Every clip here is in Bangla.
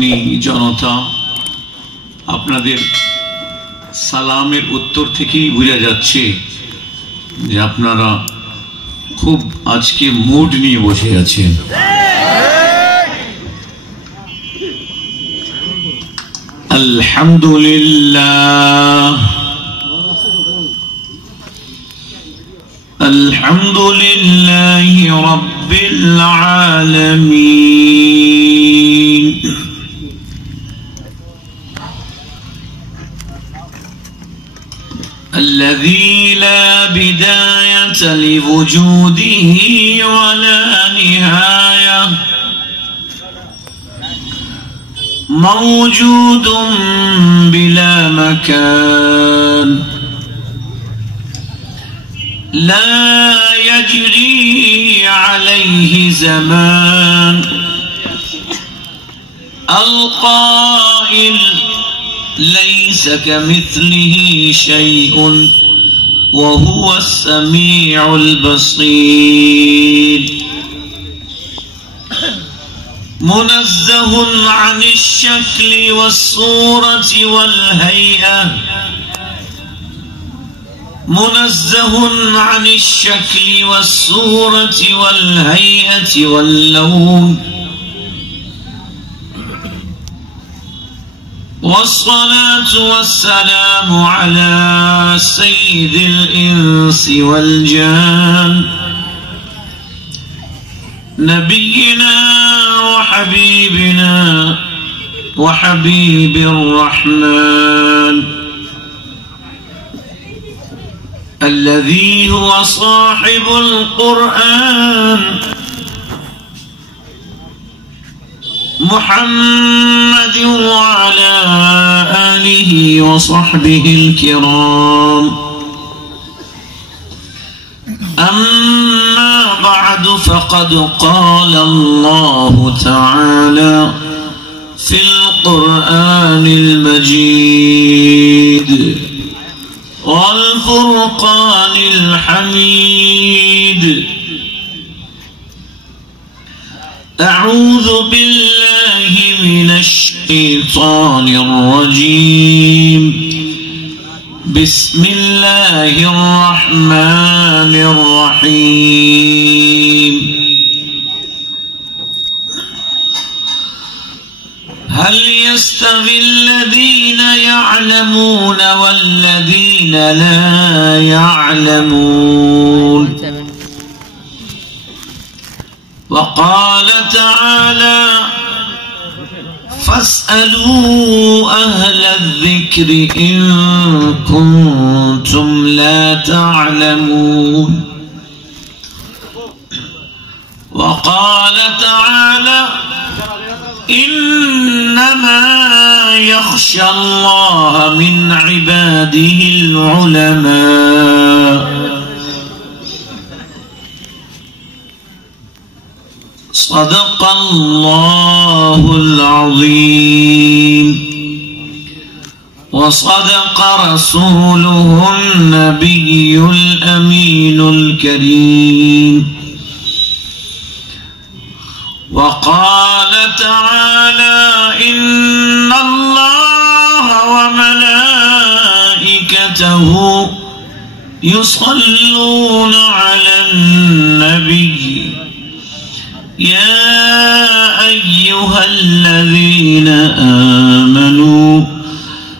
সুন্নি জনতা, আপনাদের সালামের উত্তর থেকেই বোঝা যাচ্ছে যে আপনারা খুব আজকে মুড নিয়ে বসে আছেন। আলহামদুলিল্লাহ আলহামদুলিল্লাহি রাব্বিল আলামিন। الذي لا بداية لوجوده ولا نهاية، موجود بلا مكان، لا يجري عليه زمان، القائل ليس كمثله شيء وهو السميع البصير، منزه عن الشكل والصورة والهيئة، منزه عن الشكل والصورة والهيئة واللون، والصلاة والسلام على سيد الإنس والجان، نبينا وحبيبنا وحبيب الرحمن، الذي هو صاحب القرآن، محمد وعلى آله وصحبه الكرام. أما بعد، فقد قال الله تعالى في القرآن المجيد والفرقان الحميد: أعوذ بالله من الشيطان الرجيم، بسم الله الرحمن الرحيم. هل يستوي الذين يعلمون والذين لا يعلمون؟ وقال تعالى: فاسألوا أهل الذكر إن كنتم لا تعلمون. وقال تعالى: إنما يخشى الله من عباده العلماء. صدق الله العظيم، وصدق رسوله النبي الأمين الكريم. وقال تعالى: إن الله وملائكته يصلون على النبي، يا أيها الذين آمنوا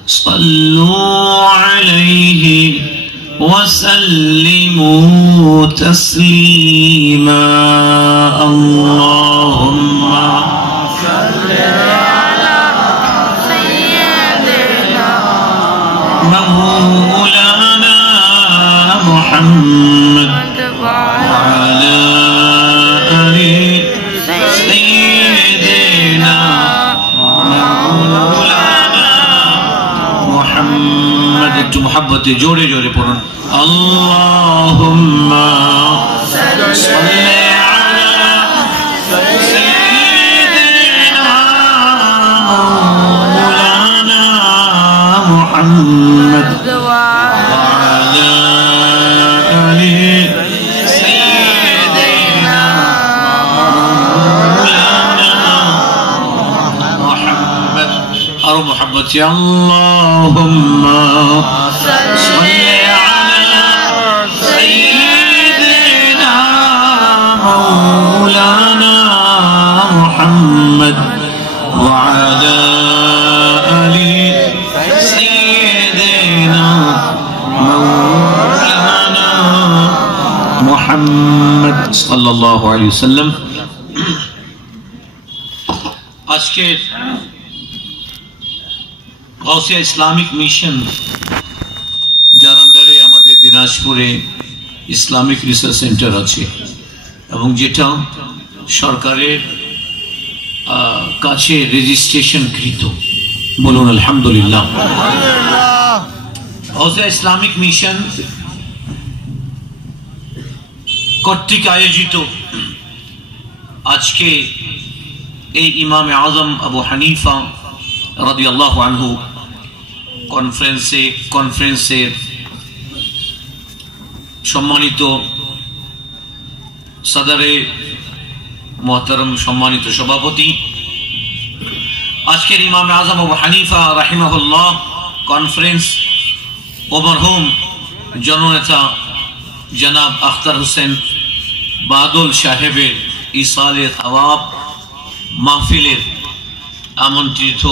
صلوا عليه وسلموا تسليما. اللهم صل على سيدنا مولانا محمد وعلى محبتي جوري جوري پڑھن. اللهم صل على سيدنا مولانا محمد وعلى آل سيدنا مولانا محمد और मोहब्बत से अल्लाहुम्मा सल्ली अला सय्यिदिना मौलाना मुहम्मद व अला आलि सय्यिदिना मौलाना मुहम्मद सल्लल्लाहु अलैहि वसल्लम। आज के गौसिया इस्लामिक मिशन जार अंडारे आमादेर दिनाजपुरे इस्लामिक रिसार्च सेंटर आछे एबं जेटा सरकारेर काछे रेजिस्ट्रेशन कृत बोलुन आलহামদুলিল্লাহ। गौसिया इस्लामिक मिशन कर्तृक आयोजित आज के इमाम आजम अबू हनीफा রাদিয়াল্লাহু আনহু কনফারেন্সের সম্মানিত সদরে মোহতারম সম্মানিত সভাপতি, আজকের ইমাম আজম আবু হানিফা রাহিমাহুল্লাহ কনফারেন্স ও মরহুম জননেতা জনাব আখতার হোসেন বাদল সাহেবের ইসালে সওয়াব মাহফিলের আমন্ত্রিত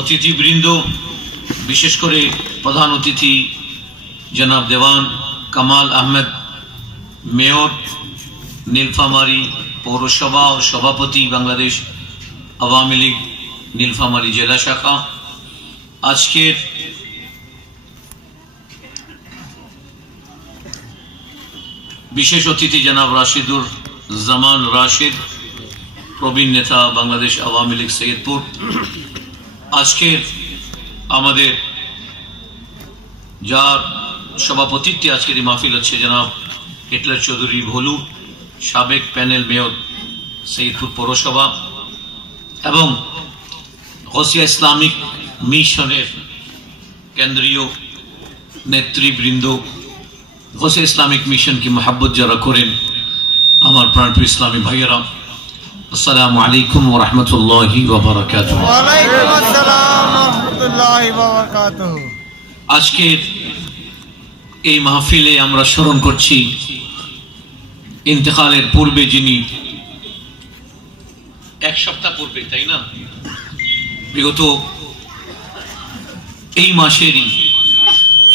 অতিথিবৃন্দ, বিশেষ করে প্রধান অতিথি জনাব দেওয়ান কামাল আহমেদ, মেয়র নীলফামারী পৌরসভা ও সভাপতি বাংলাদেশ আওয়ামী লীগ নীলফামারী জেলা শাখা, আজকের বিশেষ অতিথি জনাব রাশিদুর জামান রাশিদ, প্রবীণ নেতা বাংলাদেশ আওয়ামী লীগ সৈয়দপুর। আজকের আমাদের যার সভাপতিত্বে আজকের এই মাহফিল হচ্ছে জনাব হিটলার চৌধুরী ভোলু, সাবেক প্যানেল মেয়র সৈয়দপুর পৌরসভা, এবং গৌসিয়া ইসলামিক মিশনের কেন্দ্রীয় নেতৃবৃন্দ, গৌসিয়া ইসলামিক মিশন কি মোহাব্বত যারা করেন, আমার প্রাণপ্রিয় ইসলামী ভাইয়েরা, আসসালামু আলাইকুম ওয়া রাহমাতুল্লাহি ওয়া বারাকাতুহু। ওয়া আলাইকুম আসসালাম ওয়া রাহমাতুল্লাহি ওয়া বারাকাতুহু। আজকের এই মাহফিলে আমরা স্মরণ করছি ইন্তেকালের পূর্বে যিনি এক সপ্তাহ পূর্বে, তাই না, বিগত এই মাসেরই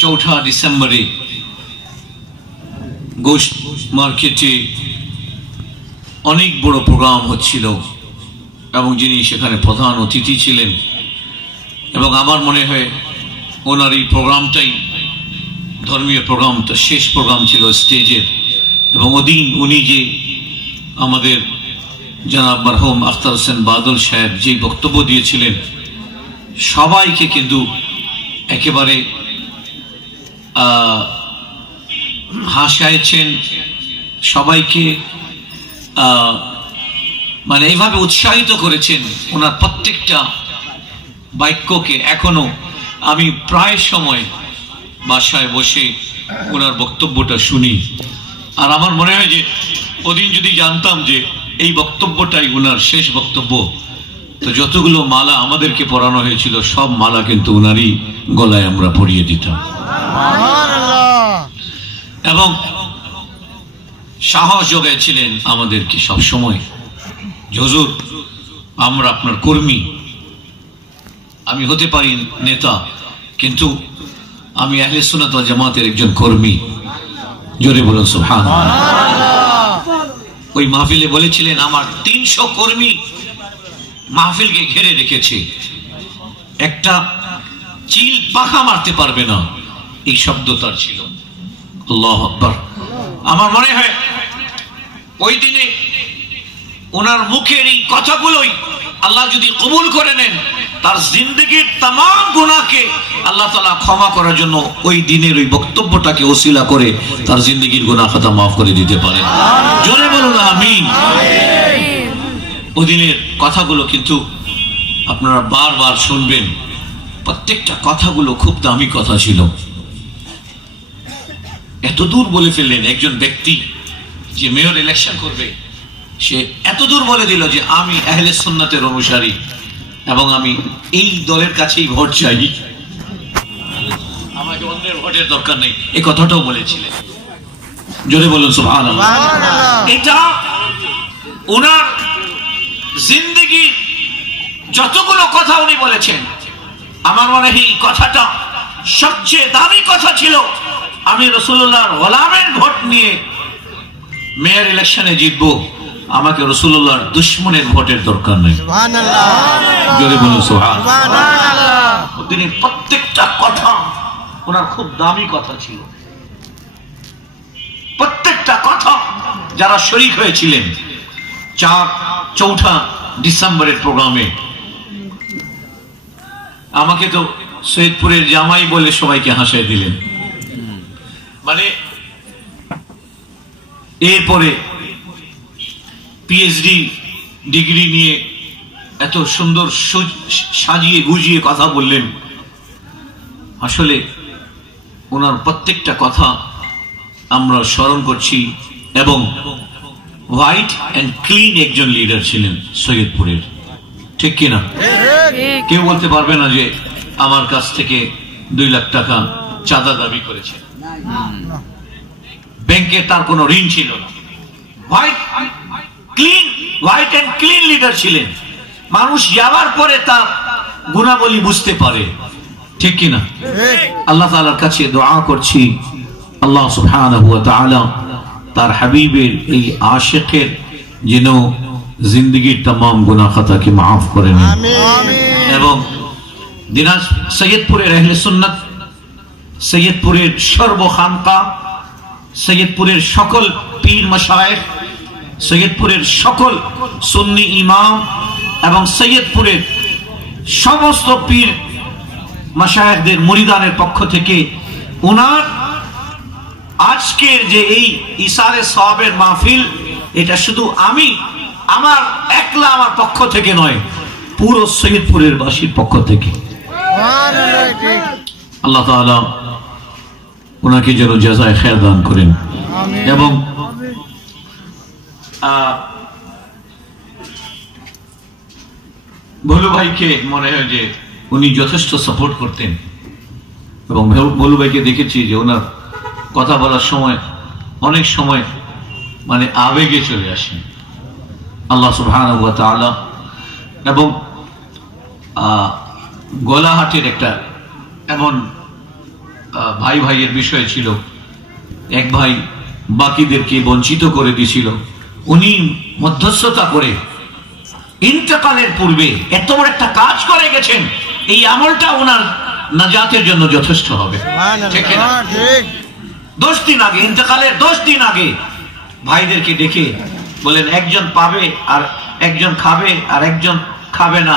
৪ঠা ডিসেম্বরে গোশট মার্কেটে অনেক বড় প্রোগ্রাম হচ্ছিল এবং যিনি সেখানে প্রধান অতিথি ছিলেন, এবং আমার মনে হয় ওনার এই প্রোগ্রামটাই ধর্মীয় প্রোগ্রামটা শেষ প্রোগ্রাম ছিল স্টেজের, এবং ওদিন উনি যে আমাদের জনাব মরহুম আখতার হোসেন বাদল সাহেব যে বক্তব্য দিয়েছিলেন সবাইকে কিন্তু একেবারে হাসাইছেন, সবাইকে মানে এইভাবে উৎসাহিত করেছেন। ওনার প্রত্যেকটা বাক্যকে এখনো আমি প্রায় সময় বাসায় বসে ওনার বক্তব্যটা শুনি, আর আমার মনে হয় যে ওদিন যদি জানতাম যে এই বক্তব্যটাই ওনার শেষ বক্তব্য, তো যতগুলো মালা আমাদেরকে পরানো হয়েছিল সব মালা কিন্তু ওনারই গলায় আমরা পরিয়ে দিতাম, এবং সাহস যোগাইছিলেন আমাদেরকে সব সময়, হুজুর আমরা আপনার কর্মী, আমি হতে পারি নেতা কিন্তু আমি আহলে সুন্নাত ওয়াল জামাতের একজন কর্মী। জোরে বলুন সুবহানাল্লাহ। ওই মাহফিলে বলেছিলেন আমার ৩০০ কর্মী মাহফিলকে ঘিরে রেখেছে, একটা চিল পাখা মারতে পারবে না, এই শব্দ তার ছিল। আল্লাহু আকবার। আমার মনে হয় ওই দিনে ওনার মুখের এই কথাগুলোই আল্লাহ যদি কবুল করে নেন, তার জিন্দেগির तमाम গুনাহকে আল্লাহ তাআলা ক্ষমা করার জন্য ওই দিনের ওই বক্তব্যটাকে ওসিলা করে তার জিন্দেগির গুনাহ খাতা মাফ করে দিতে পারেন। জোরে বলুন আমিন। ওই দিনের কথাগুলো কিন্তু আপনারা বারবার শুনবেন, প্রত্যেকটা কথাগুলো খুব দামি কথা ছিল। এত দূর বলে ফেললেন একজন ব্যক্তি যে মেয়র ইলেকশন করবে, সে এত দূর বলে দিল যে আমি আহলে সুন্নাতের অনুসারী এবং আমি এই দলের কাছেই ভোট চাই, আমাকে অন্যের ভোটের দরকার নেই, এই কথাটাও বলেছিলেন। জোরে বলুন সুবহানাল্লাহ। এটা ওনার জিন্দেগি যতগুলো কথা উনি বলেছেন, আমার মনে হয় এই কথাটা সবচেয়ে দামি কথা ছিল। আমি রাসূলুল্লাহর গোলামের ভোট নিয়ে মেয়র ইলেকশনে জিতবো, আমাকে রাসূলুল্লাহর দুশমনের ভোটের দরকার নেই। সুবহানাল্লাহ, জোরে বলুন সুবহানাল্লাহ। দিনের প্রত্যেকটা কথা ওনার খুব দামি কথা ছিল। প্রত্যেকটা কথা যারা শরীক হয়েছিলেন 4 ডিসেম্বরের প্রোগ্রামে, আমাকে তো সৈয়দপুরের জামাই বলে সবাইকে হাসায় দিলেন। মানে এরপরে পিএইচডি ডিগ্রি নিয়ে এত সুন্দর সাজিয়ে গুজিয়ে কথা বললেন। আসলে ওনার প্রত্যেকটা কথা আমরা স্মরণ করছি। এবং হোয়াইট এন্ড ক্লিন একজন লিডার ছিলেন সৈয়দপুরের, ঠিক কিনা? কেউ বলতে পারবে না যে আমার কাছ থেকে 2 লাখ টাকা চাঁদা দাবি করেছে। ব্যাংকে তার কোনো ঋণ ছিল না। হোয়াইট এন্ড ক্লিন লিডার ছিলেন। মানুষ যাওয়ার পরে তার গুণাবলী বুঝতে পারে, ঠিক কিনা? আল্লাহ তাআলার কাছে দোয়া করছি, আল্লাহ সুবহানাহু ওয়া তাআলা তার হাবিবের এই আশিকের যেন জিন্দগির तमाम গুনাহ খাতাকে maaf করে নেন। এবং সৈয়দপুরের আহলে সুন্নাত, সৈয়দপুরের সর্বখানকা, সৈয়দপুরের সকল পীর মাশায়েখ, সৈয়দপুরের সকল সুন্নি ইমাম এবং সৈয়দপুরের সমস্ত পীর মাশায়েখদের মুরিদানের পক্ষ থেকে ওনার আজকের যে এই ইসারে সওয়াবের মাহফিল, এটা শুধু আমার একলা আমার পক্ষ থেকে নয়, পুরো সৈয়দপুরের বাসীর পক্ষ থেকে। আল্লাহ তাআলা ওনাকে যেন জাযায়ে খায়র দান করেন। এবং ভলু ভাইকে মনে হয় যে উনি যথেষ্ট সাপোর্ট করতেন। এবং ভলু ভাইকে দেখেছি যে ওনার কথা বলার সময় অনেক সময় মানে আবেগে চলে আসেন। আল্লাহ সুবহানাহু ওয়া তাআলা। এবং গোলাহাটের একটা এমন ভাই ভাইয়ের বিষয় ছিল, এক ভাই বাকিদেরকে বঞ্চিত করে দিয়েছিল, উনি মধ্যস্থতা করে ইন্তেকালের পূর্বে এত বড় একটা কাজ করে গেছেন, এই আমলটা ওনার নাজাতের জন্য যথেষ্ট হবে। ঠিক না? 10 দিন আগে, ইন্তেকালের 10 দিন আগে ভাইদেরকে ডেকে বলেন, একজন পাবে আর একজন খাবে আর একজন খাবে না,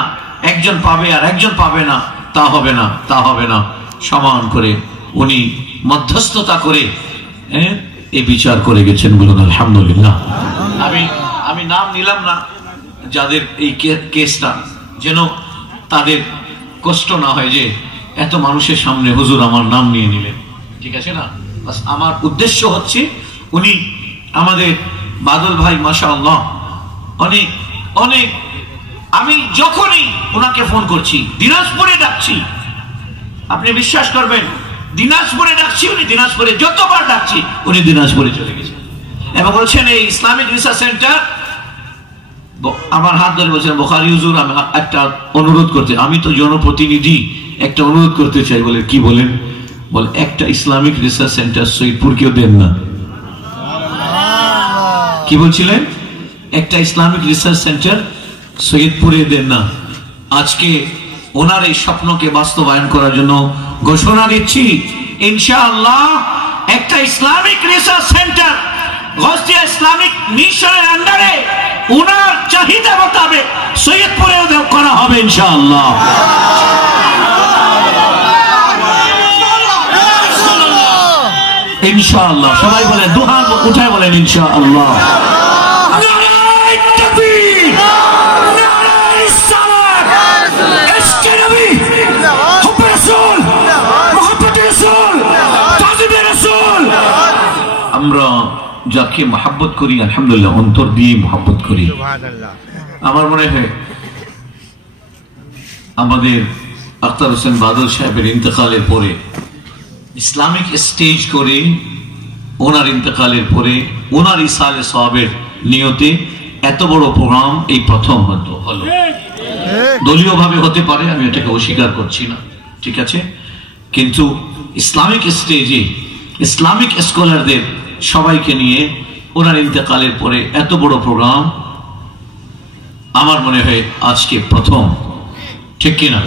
একজন পাবে আর একজন পাবে না, তা হবে না, তা হবে না, সমান করে উনি মধ্যস্থতা করে এই বিচার করে গেছেন। বলুন আলহামদুলিল্লাহ। আমি নাম নিলাম না যাদের এই কেসটা, যেন তাদের কষ্ট না হয় যে এত মানুষের সামনে হুজুর আমার নাম নিয়ে নিলেন, ঠিক আছে না? আমার উদ্দেশ্য হচ্ছে উনি আমাদের বাদল ভাই মাশাআল্লাহ অনেক অনেক, আমি যখনই ওনাকে ফোন করছি দিনাজপুরে ডাকছি, আপনি বিশ্বাস করবেন, দিনাজপুরে ডাকছি, উনি দিনাজপুরে, যতবার ডাকছি উনি দিনাজপুরে চলে গেছেন। এবং বলছেন এই ইসলামিক রিসার্চ সেন্টার, আমার হাত ধরে বলছেন বুখারী হুজুর আমি একটা অনুরোধ করতে, আমি তো জনপ্রতিনিধি, একটা অনুরোধ করতে চাই। বলে কি বলেন? বলে একটা ইসলামিক রিসার্চ সেন্টার সৈয়দপুরকেও দেন না। কি বলছিলেন? একটা ইসলামিক রিসার্চ সেন্টার সৈয়দপুরে দেন না। আজকে ওনার এই স্বপ্নকে বাস্তবায়ন করার জন্য ঘোষণা দিচ্ছি, ইনশাআল্লাহ একটা Islamic research centre Gausia Islamic মিশনের আন্ডারে ওনার চাহিদা মোতাবেক সৈয়দপুরেও করা হবে ইনশাআল্লাহ। ইনশাআল্লাহ সবাই বলেন, দুহাত উঠায় বলেন ইনশাআল্লাহ। আমরা যাকে মহব্বত করি আলহামদুলিল্লাহ অন্তর দিয়ে মহব্বত করি। আমার মনে হয় আমাদের আখতার হোসেন বাদল সাহেবের ইন্তেকালের পরে ইসলামিক স্টেজ করে ওনার ইন্তেকালের পরে ওনার ইসালে সওয়াবের নিয়তে এত বড় প্রোগ্রাম এই প্রথম হলো। দলীয় ভাবে হতে পারে, আমি এটাকে অস্বীকার করছি না, ঠিক আছে, কিন্তু ইসলামিক স্টেজে ইসলামিক স্কলারদের সবাইকে নিয়ে ওনার ইন্তেকালের পরে এত বড় প্রোগ্রাম আমার মনে হয় আজকে প্রথম, ঠিক কিনা?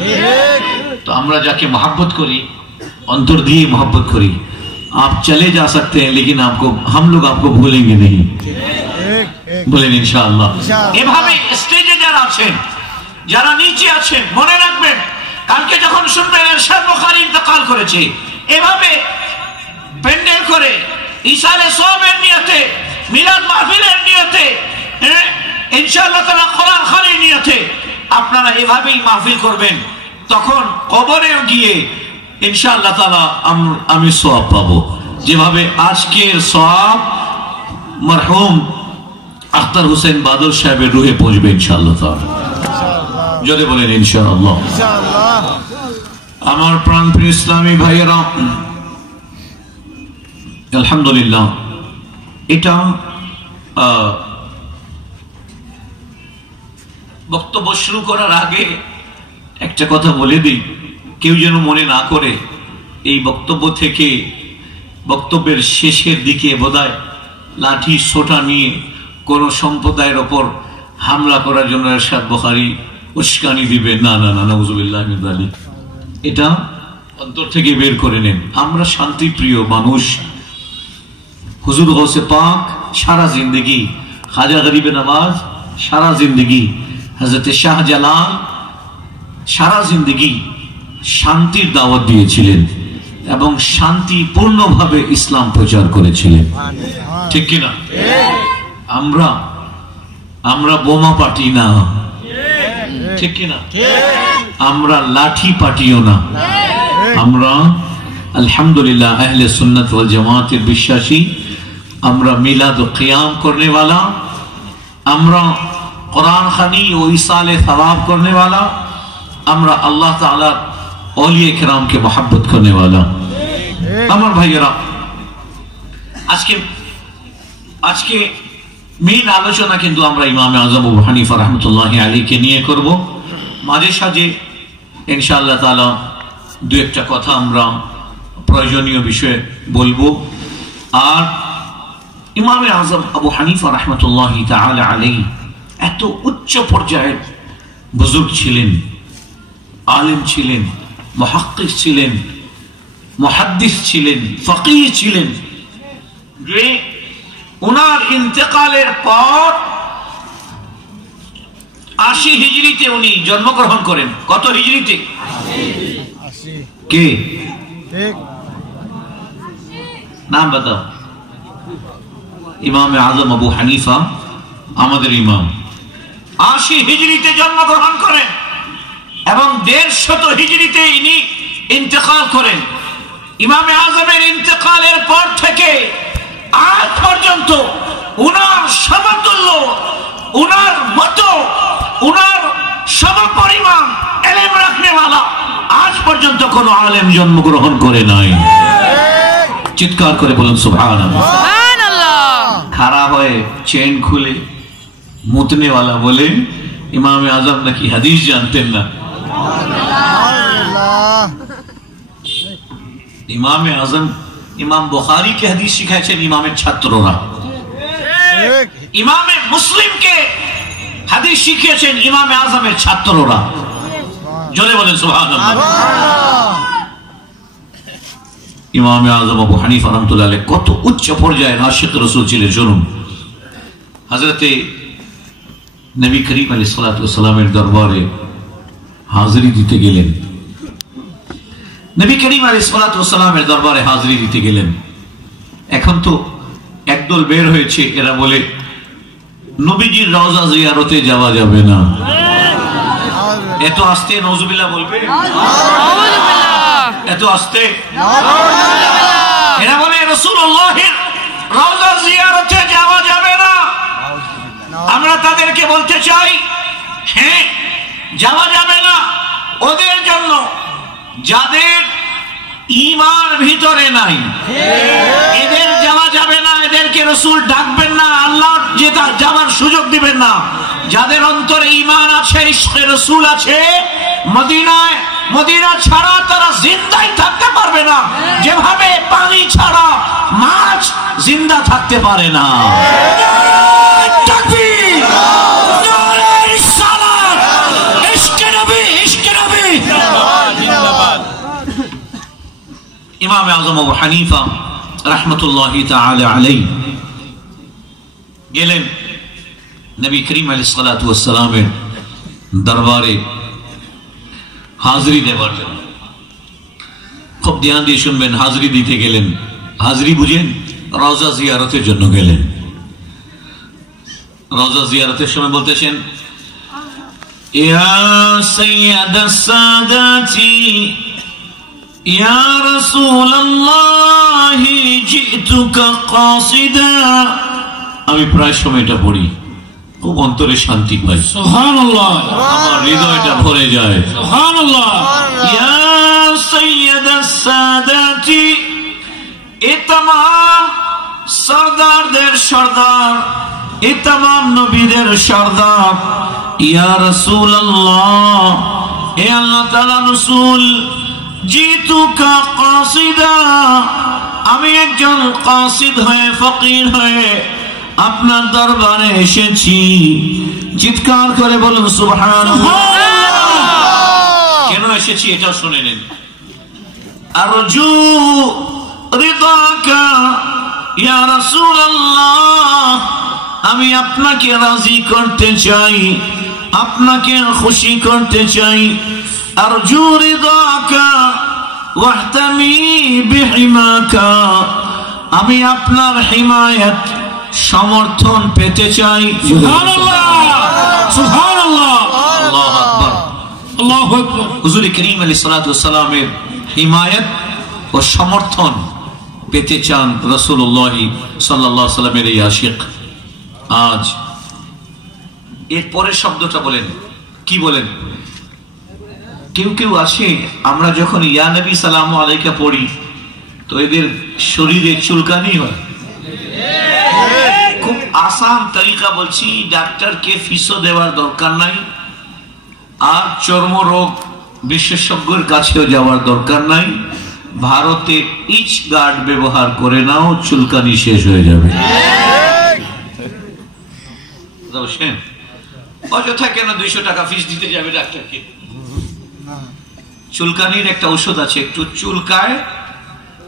तो আমরা যাকে मोहब्बत করি अंतर दिए मोहब्बत करी, आप चले जा सकते हैं लेकिन आपको हम लोग आपको भूलेंगे नहीं, বলেন ইনশাআল্লাহ। এভাবে স্টেজে যারা আছেন, যারা নিচে আছেন, মনে রাখবেন কালকে যখন শুনবেন এরশাদ বুখারী ইন্তেকাল করেছে, এভাবে প্যান্ডেল করে ইসালে সওয়াবের নিয়তে, মিলাদ মাহফিলের নিয়তে, ইনশাআল্লাহ তাআলা কোরআন খানির নিয়তে আপনারা এভাবেই মাহফিল করবেন, তখন কবরেও গিয়ে ইনশাআল্লাহ তাআলা আমি সওয়াব পাবো, যেভাবে আজকের সওয়াব মরহুম আখতার হোসেন বাদল সাহেবের রুহে পৌঁছবে ইনশাআল্লাহ তাআলা। যদি বলেন ইনশাআল্লাহ। আমার প্রাণপ্রিয় ইসলামী ভাইয়েরা, আলহামদুলিল্লাহ, এটা বক্তব্য শুরু করার আগে একটা কথা বলে দিই, কেউ যেন মনে না করে এই বক্তব্য থেকে বক্তব্যের শেষের দিকে বোধহয় লাঠি সোটা নিয়ে কোন সম্প্রদায়ের ওপর হামলা করার জন্য এরশাদ বুখারী উস্কানি দিবে। না না না, নাউযুবিল্লাহি মিন যালিক। এটা অন্তর থেকে বের করে নেন। আমরা শান্তিপ্রিয় মানুষ। হুজুর গৌসে পাক সারা জিন্দগি, খাজা গরিবে নওয়াজ সারা জিন্দগি, হযরত শাহজালাল সারা জিন্দগি শান্তির দাওয়াত দিয়েছিলেন এবং শান্তিপূর্ণভাবে ইসলাম প্রচার করেছিলেন, ঠিক কিনা? আমরা বোমা পার্টি না, ঠিক কিনা? আমরা লাঠি পার্টিও না। আমরা আলহামদুলিল্লাহ আহলে সুন্নাত ওয়াল জামাতের বিশ্বাসী। আমরা মিলাদ ও কিয়াম করনে वाला, আমরা কোরআন খানি ও ইসালে সওয়াব করনে वाला, আমরা আল্লাহ তাআলার औलिया किराम के मोहब्बत करने वाला। আমার ভাইয়েরা, আজকে মেইন আলোচনা কিন্তু আমরা ইমামে আজম আবু হানিফা রাহমাতুল্লাহি আলাইহিকে নিয়ে করব। মাঝে সাঝে ইনশাআল্লাহ তাআলা দু একটা কথা আমরা প্রয়োজনীয় বিষয়ে বলবো। আর ইমামে আজম আবু হানিফা রাহমাতুল্লাহি তাআলা আলাইহি এত উচ্চ পর্যায়ের বুজুর্গ ছিলেন, আলেম ছিলেন, মুহাক্কিক ছিলেন, মুহাদ্দিস ছিলেন, ফকিহ ছিলেন, যে ওনার ইন্তেকালের পর 80 হিজরিতে উনি জন্মগ্রহণ করেন। কত হিজরিতে? 80। কে? ঠিক নাম বাতাও। ইমামে আজম আবু হানিফা আমাদের ইমাম 80 হিজরিতে জন্মগ্রহণ করেন এবং 150 হিজরিতে ইনি ইন্তেকাল করেন। ইমামে আজমের ইন্তেকালের পর থেকে আজ পর্যন্ত উনার সমতুল্য, উনার মতো, উনার সমপরিমাণ ইলম রাখনে वाला আজ পর্যন্ত কোন আলেম জন্মগ্রহণ করে নাই। চিৎকার করে বলুন সুবহানাল্লাহ। সুবহানাল্লাহ। খাড়া হয়ে চেন খুলে মুতনে वाला বলে ইমামে আজম নাকি হাদিস জানতেন না। ইমামে আজম ইমাম বুখারী কে হাদিস শিখাইছেন ইমামের ছাত্ররা, ইমামে মুসলিমকে হাদিস শিখিয়েছেন ইমামে আজমের ছাত্ররা। জোরে বলেন সুবহানাল্লাহ। ইমামে আজম আবু হানিফা রাহমাতুল্লাহ আলাইহি কত উচ্চ পর্যায়ের আশিক রাসূল ছিলেন শুনুন। হযরতে নবী করিম আলাইহিস সালাতু ওয়াস সালামের দরবারে হাজিরি দিতে গেলেন। নবী করিম আলাইহিস সালাতু ওয়াস সালামের দরবারে হাজিরি দিতে গেলেন। এখন তো একদল বের হয়েছে, এরা বলে নবীজির রওজা জিয়ারতে যাওয়া যাবে না। এত আস্তে নাউজুবিল্লাহ বলবে, এত আস্তে। এরা বলে রাসূলুল্লাহর রওজা জিয়ারতে যাওয়া যাবে না। আমরা তাদেরকে বলতে চাই, হ্যাঁ যাওয়া যাবে না, ওদের জন্য যাদের ঈমান ভিতরে নাই, এদের যাওয়া যাবে না, এদেরকে রাসূল ডাকবেন না, আল্লাহ যেটা যাওয়ার সুযোগ দিবেন না। যাদের অন্তরে ঈমান আছে, ইশকে রাসূল আছে, মদিনা ছাড়া তারা জিন্দাই থাকতে পারবে না, যেভাবে পানি ছাড়া মাছ জিন্দা থাকতে পারে না। তাকবীর, নারে রিসালাত, ইশকে নবী, ইশকে নবী। ইমাম আযম আবু হানিফা রাহমাতুল্লাহি তাআলা আলাইহি গেলেন নবী করিম আলাইহিস সালাতু ওয়াস সালামের দরবারে হাজরি দেওয়ার জন্য। খুব ধ্যান দিয়ে শুনবেন, হাজরি দিতে গেলেন, হাজরি বুঝেন, রওজা জিয়ারতের জন্য গেলেন। রওজা জিয়ারতের সময় বলতেছেন, ইয়া সাইয়্যিদাস সাদাতি ইয়া রাসূলুল্লাহ জিতুকা কাসিদা। আমি প্রায় সময়টা পড়ি, খুব অন্তরে শান্তি পাই, সুবহানাল্লাহ, আমার হৃদয়টা ভরে যায়, সুবহানাল্লাহ। ইয়া সাইয়্যিদাস সাদাতি, এ तमाम সরদারদের সরদার, এ तमाम নবীদের সরদার, ইয়া রাসূলুল্লাহ, হে আল্লাহ তাআলা রাসূল, জিতুকা কাসিদা, আমি একজন কাসিদ হয়ে, ফকির হয়ে আপনার দরবারে এসেছি। চিৎকার করে বলুন সুবহানাল্লাহ। কেন এসেছি এটাও শুনে নেন। আরজু রিদাকা ইয়া রাসূলুল্লাহ, আমি আপনাকে রাজি করতে চাই, আপনাকে খুশি করতে চাই। আরজু রিদাকা ওয়াহতামি বিহিমাকা, আমি আপনার হিমায়াত, সমর্থন পেতে চাই। সুবহানাল্লাহ, সুবহানাল্লাহ, আল্লাহু আকবার, আল্লাহু আকবার। হুজুর করিম আলাইহিস সালাতু ওয়াস সালামের হিমায়াত ও সমর্থন পেতে চান রাসূলুল্লাহ সাল্লাল্লাহু আলাইহি সাল্লামের এই আশিক। আজ এর পরের শব্দটা বলেন, কি বলেন? কেউ কেউ আসে, আমরা যখন ইয়া নবী সালামু আলাইকা পড়ি তো এদের শরীরে চুলকানি হয়। খুব আসান তরিকা বলছি, ডাক্তারকে ফিসও দেওয়ার দরকার নাই, আর চর্মরোগ বিশেষজ্ঞের কাছেও যাওয়ার দরকার নাই। ভারতে ইচ গার্ড ব্যবহার করে নাও, চুলকানি শেষ হয়ে যাবে। অযথা কেন 200 টাকা ফিস দিতে যাবে ডাক্তারকে? চুলকানির একটা ঔষধ আছে, একটু চুলকায়,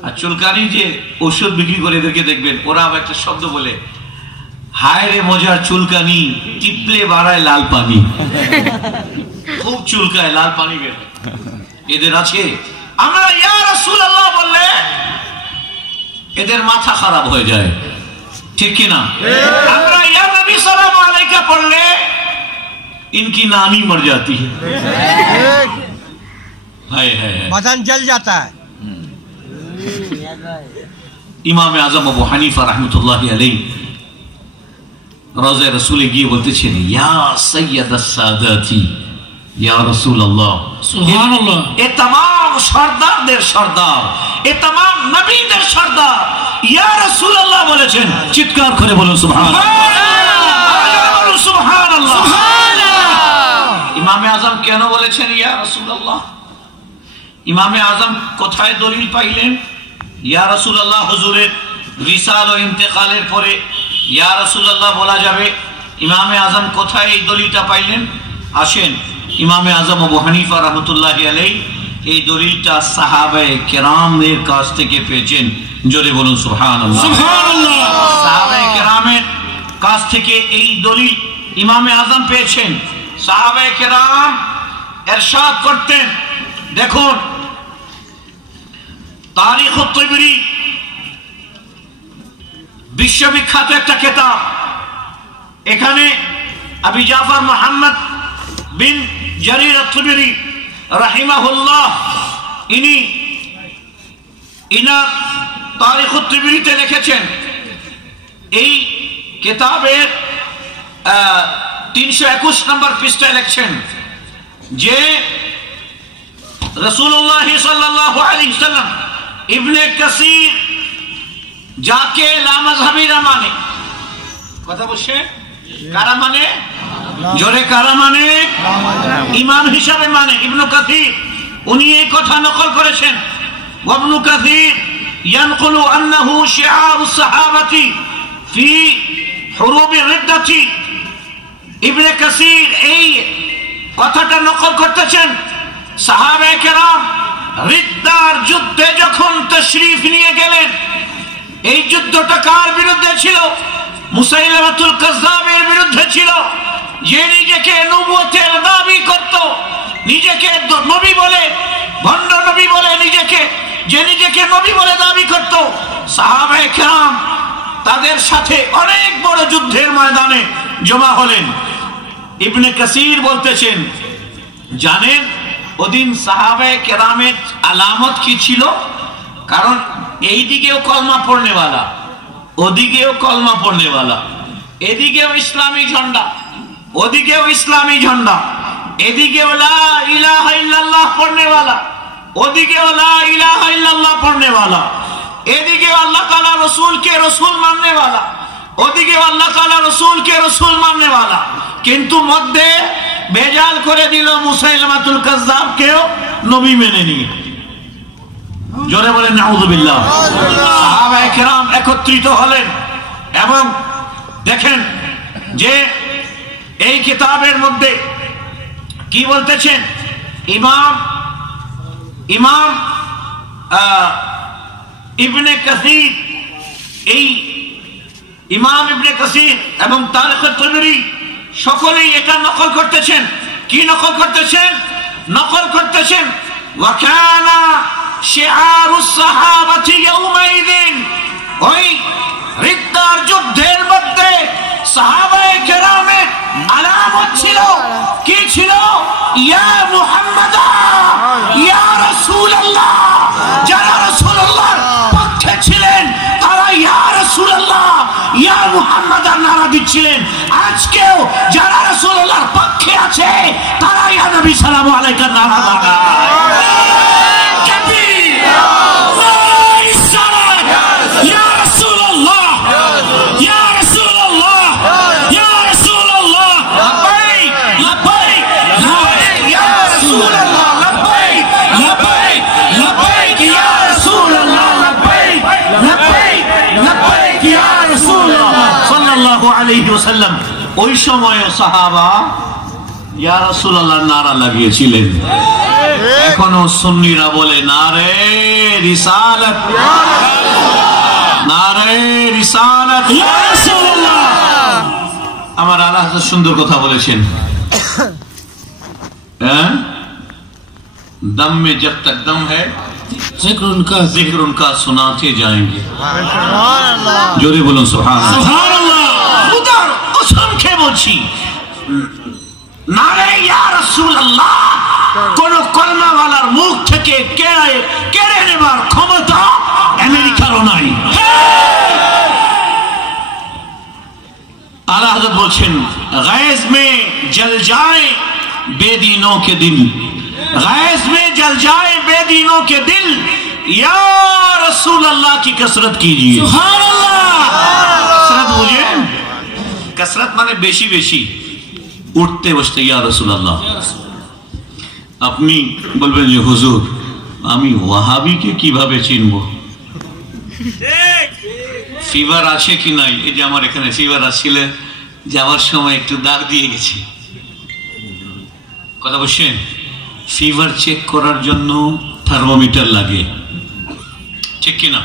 আর চুলকানি যে ওষুধ বিক্রি করে এদেরকে দেখবেন, ওরা আবার একটা শব্দ বলে, হায় রে মজার চুলকানি, টিপলে বাড়ায় লাল পানি। খুব চুলকায়, লাল পানি বের হয়। এদের আছে। আমরা ইয়া রাসূলুল্লাহ বললে এদের মাথা খারাপ হয়ে যায়, ঠিক কিনা? আমরা ইয়া নবী সাল্লাল্লাহু আলাইহি পড়লে इनकी नानी मर जाती है, बदन जल जाता है। ইমাম আযম আবু হানিফা রাহমাতুল্লাহি আলাইহি রওজা রাসূলে গিয়ে বলতেছেন, ইয়া সাইয়্যিদাস সাদাতি ইয়া রাসূলুল্লাহ, সুবহানাল্লাহ, এ तमाम সরদারদের সরদার, এ तमाम নবীদের সরদার ইয়া রাসূলুল্লাহ বলেছেন। চিৎকার করে বলুন সুবহানাল্লাহ, বলুন সুবহানাল্লাহ। ইমামে আযম কেন বলেছেন ইয়া রাসূলুল্লাহ? ইমামে আযম কোথায় দলিল পাইলেন ইয়া রাসূলুল্লাহ? হুজুরের রিসাল ও ইন্তেকালের পরে ইয়া রাসূলুল্লাহ বলা যাবে। ইমামে আযম কোথায় এই দলিলটা পাইলেন? আসেন, ইমামে আযম আবু হানিফা রাহমাতুল্লাহি আলাইহি এই দলিলটা সাহাবায়ে কেরামের কাছ থেকে পেয়েছেন। জোরে বলুন সুবহানাল্লাহ, সুবহানাল্লাহ। সাহাবায়ে কেরামের কাছ থেকে এই দলিল ইমামে আযম পেয়েছেন। সাহাবায়ে কেরাম ইরশাদ করতেন, দেখুন তারিখ আত-তাবরি বিশ্ববিখ্যাত একটা কিতাব, এখানে আবু জাফর মুহাম্মদ বিন জারির আত-তাবরি রাহিমাহুল্লাহ ইনার তারিখ আত-তাবরিতে লিখেছেন, এই কিতাবের 321 নম্বর পৃষ্ঠায় লিখছেন যে রাসূলুল্লাহ সাল্লাল্লাহু আলাইহি ওয়াসাল্লাম ইবনে কাসির যাকে লামাযহাবিরা মানে, কথা বলছে কারা মানে, জোরে কারা মানে, ইমাম হিসাবে মানে ইবনে কাসির, উনি এই কথা নকল করেছেন। ইবনে কাসির ইয়ানকুলু আন্নাহু শিআরুস সাহাবাতি ফি হুরুবির রিদ্দাতি। ইবনে কাসির এই কথাটা নকল করতেছেন, সাহাবায়ে কেরাম রিদ্দার যুদ্ধে যখন তাশরীফ নিয়ে গেলেন, এই যুদ্ধটা কার বিরুদ্ধে ছিল? মুসাইলামাতুল কাযযাবের বিরুদ্ধে ছিল, যে নিজেকে নবুয়তের দাবি করত, নিজেকে নবী বলে, ভণ্ড নবী বলে নিজেকে, যে নিজেকে নবী বলে দাবি করত। সাহাবায়ে কেরাম তাদের সাথে অনেক বড় যুদ্ধের ময়দানে জমা হলেন। ইবনে কাসির বলতেছেন, জানেন ওদিন সাহাবায়ে কেরামের আলামত কি ছিল? কারণ এই দিকেও কলমা পড়নেওয়ালা, ওদিকেও কলমা পড়নেওয়ালা, এদিকেও ইসলামী ঝন্ডা, ওদিকেও ইসলামী ঝন্ডা, এদিকেও লা ইলাহা ইল্লাল্লাহ পড়নেওয়ালা, ওদিকেও লা ইলাহা ইল্লাল্লাহ পড়নেওয়ালা, এদিকেও আল্লাহ তাআলা রাসূলকে রাসূল মাননেওয়ালা, ওদিকেও আল্লাহ তাআলা রাসূলকে রাসূল মাননেওয়ালা, কিন্তু মধ্যে বেজাল করে দিল মুসাইলামাতুল কাযযাবকেও নবী মেনে নিয়ে। জোরে বলেন নাউযুবিল্লাহ। সাহাবায়ে কেরাম একত্রিত হলেন এবং দেখেন যে এই কিতাবের মধ্যে কি বলতেছেন, ইমাম ইবনে কাসির, এই ইমাম ইবনে কাসির এবং তারিখ তাবরি সকলেই এটা নকল করতেছেন। কি নকল করতেছেন? নকল করতেছেন ওয়াকানা শিআরুস সাহাবাতি ইয়াউমাইদিন, ওই রিদ্দার যুদ্ধের মধ্যে সাহাবায়ে কেরামের আলামত ছিল। কি ছিল? ইয়া মুহাম্মাদা, ইয়া রাসূলুল্লাহ। যারা রাসূলুল্লাহর পক্ষে ছিলেন তারা ইয়া রাসূলুল্লাহ, ইয়া মুহাম্মাদা নারা দিচ্ছিলেন। আজকেও যারা রাসূলুল্লাহর পক্ষে আছে তারা ইয়া নবী সাল্লাল্লাহু আলাইহি নারা দেয়। ওই সময় সাহাবা ইয়া রাসূলুল্লাহ নারা লাগিয়েছিলেন। এখনো সুন্নিরা বলে নারে রিসালাত, নারে রিসালাত ইয়া রাসূলুল্লাহ। আমার আল্লাহ সুন্দর কথা বলেছেন, হ্যাঁ, दम में जब तक दम है जिक्र उनका सुनाते जाएंगे। जोरे बोलो सुभान अल्लाह। खुदार कसम खे বলছি, নারে ইয়া রাসূলুল্লাহ কোন কলমাওয়ালার মুখ থেকে কেড়ে নেবার ক্ষমতা আমেরিকারও নাই। আলা হযরত বলছেন, गैस में जल जाए बेदीनों के दिल, गैस में जल जाए बेदीनों के दिल, या रसूल अल्लाह की कसरत कीजिए। सुभान अल्लाह। कसरत बुझे, कसरत माने बेशी बेशी उठते बसते या रसूल अल्लाह। আপনি বলবেন যে হুজুর আমি ওয়াহাবিকে কিভাবে চিনবো, ফিভার আছে কি নাই? এই যে আমার এখানে ফিভার আসছিল, যাওয়ার সময় একটু দাগ দিয়ে গেছি। কথা বলছেন, ফিভার চেক করার জন্য থার্মোমিটার লাগে, ঠিক কিনা?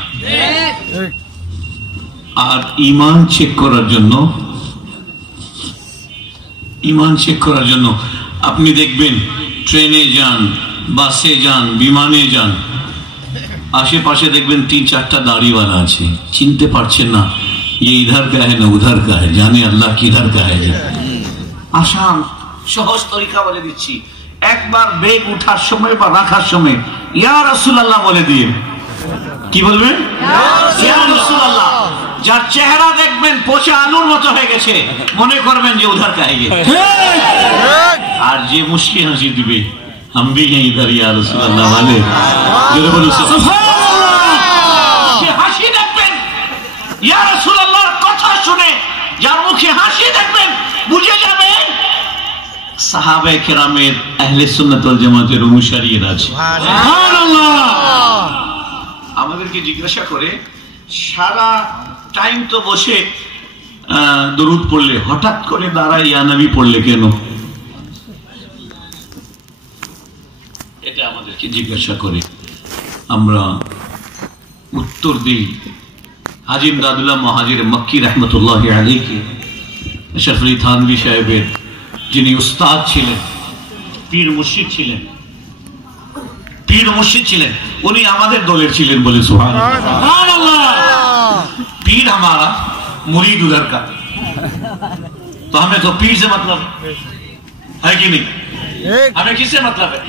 আর ইমান চেক করার জন্য, ইমান চেক করার জন্য আপনি দেখবেন ট্রেনে যান, বাসে যান, বিমানে যান, আশেপাশে দেখবেন 3-4টা দাড়িওয়ালা আছে, চিনতে পারছেন না ये इधर का है ना उधर का है, जाने अल्लाह किधर का है। আসান সহজ তরিকা বলে দিচ্ছি, একবার বেগ উঠার সময় বা রাখার সময় ইয়া রাসূলুল্লাহ বলে দিয়ে, কি বলবেন? ইয়া রাসূলুল্লাহ। যার চেহারা দেখবেন পচা আলুর মতো হয়ে গেছে, মনে করবেন যে উধার কাহিয়ে। আর যে মুস্কি হাসি দিবে, हम भी हैं इधर या रसूलुल्लाह वाले जो बोलो सुबहानाल्लाह। হাসি দেখবেন ইয়া রাসূলুল্লাহর কথা শুনে যার মুখে হাসি দেখবেন বুঝে যাবেন সাহাবায়ে কেরামের আহলে সুন্নাত ওয়াল জামাতের অনুসারীরা আছে। সুবহানাল্লাহ। আমাদেরকে জিজ্ঞাসা করে সারা টাইম তো বসে দরুদ পড়লে হঠাৎ করে দাঁড়ায় ইয়া নবী পড়লে কেন? এটা আমাদেরকে জিজ্ঞাসা করে, আমরা উত্তর দিই। হাজী ইমদাদুল্লাহ মুহাজির মক্কি রহমতুল্লাহি আলাইহি আশরাফ আলী থানভী সাহেবের যিনি উস্তাদ ছিলেন, পীর মুর্শিদ ছিলেন, উনি আমাদের দলের ছিলেন বলে সুবহানাল্লাহ। पीर हमारा मुरीद उधर का, तो हमें तो पीर से मतलब है कि नहीं? हमें किससे मतलब है?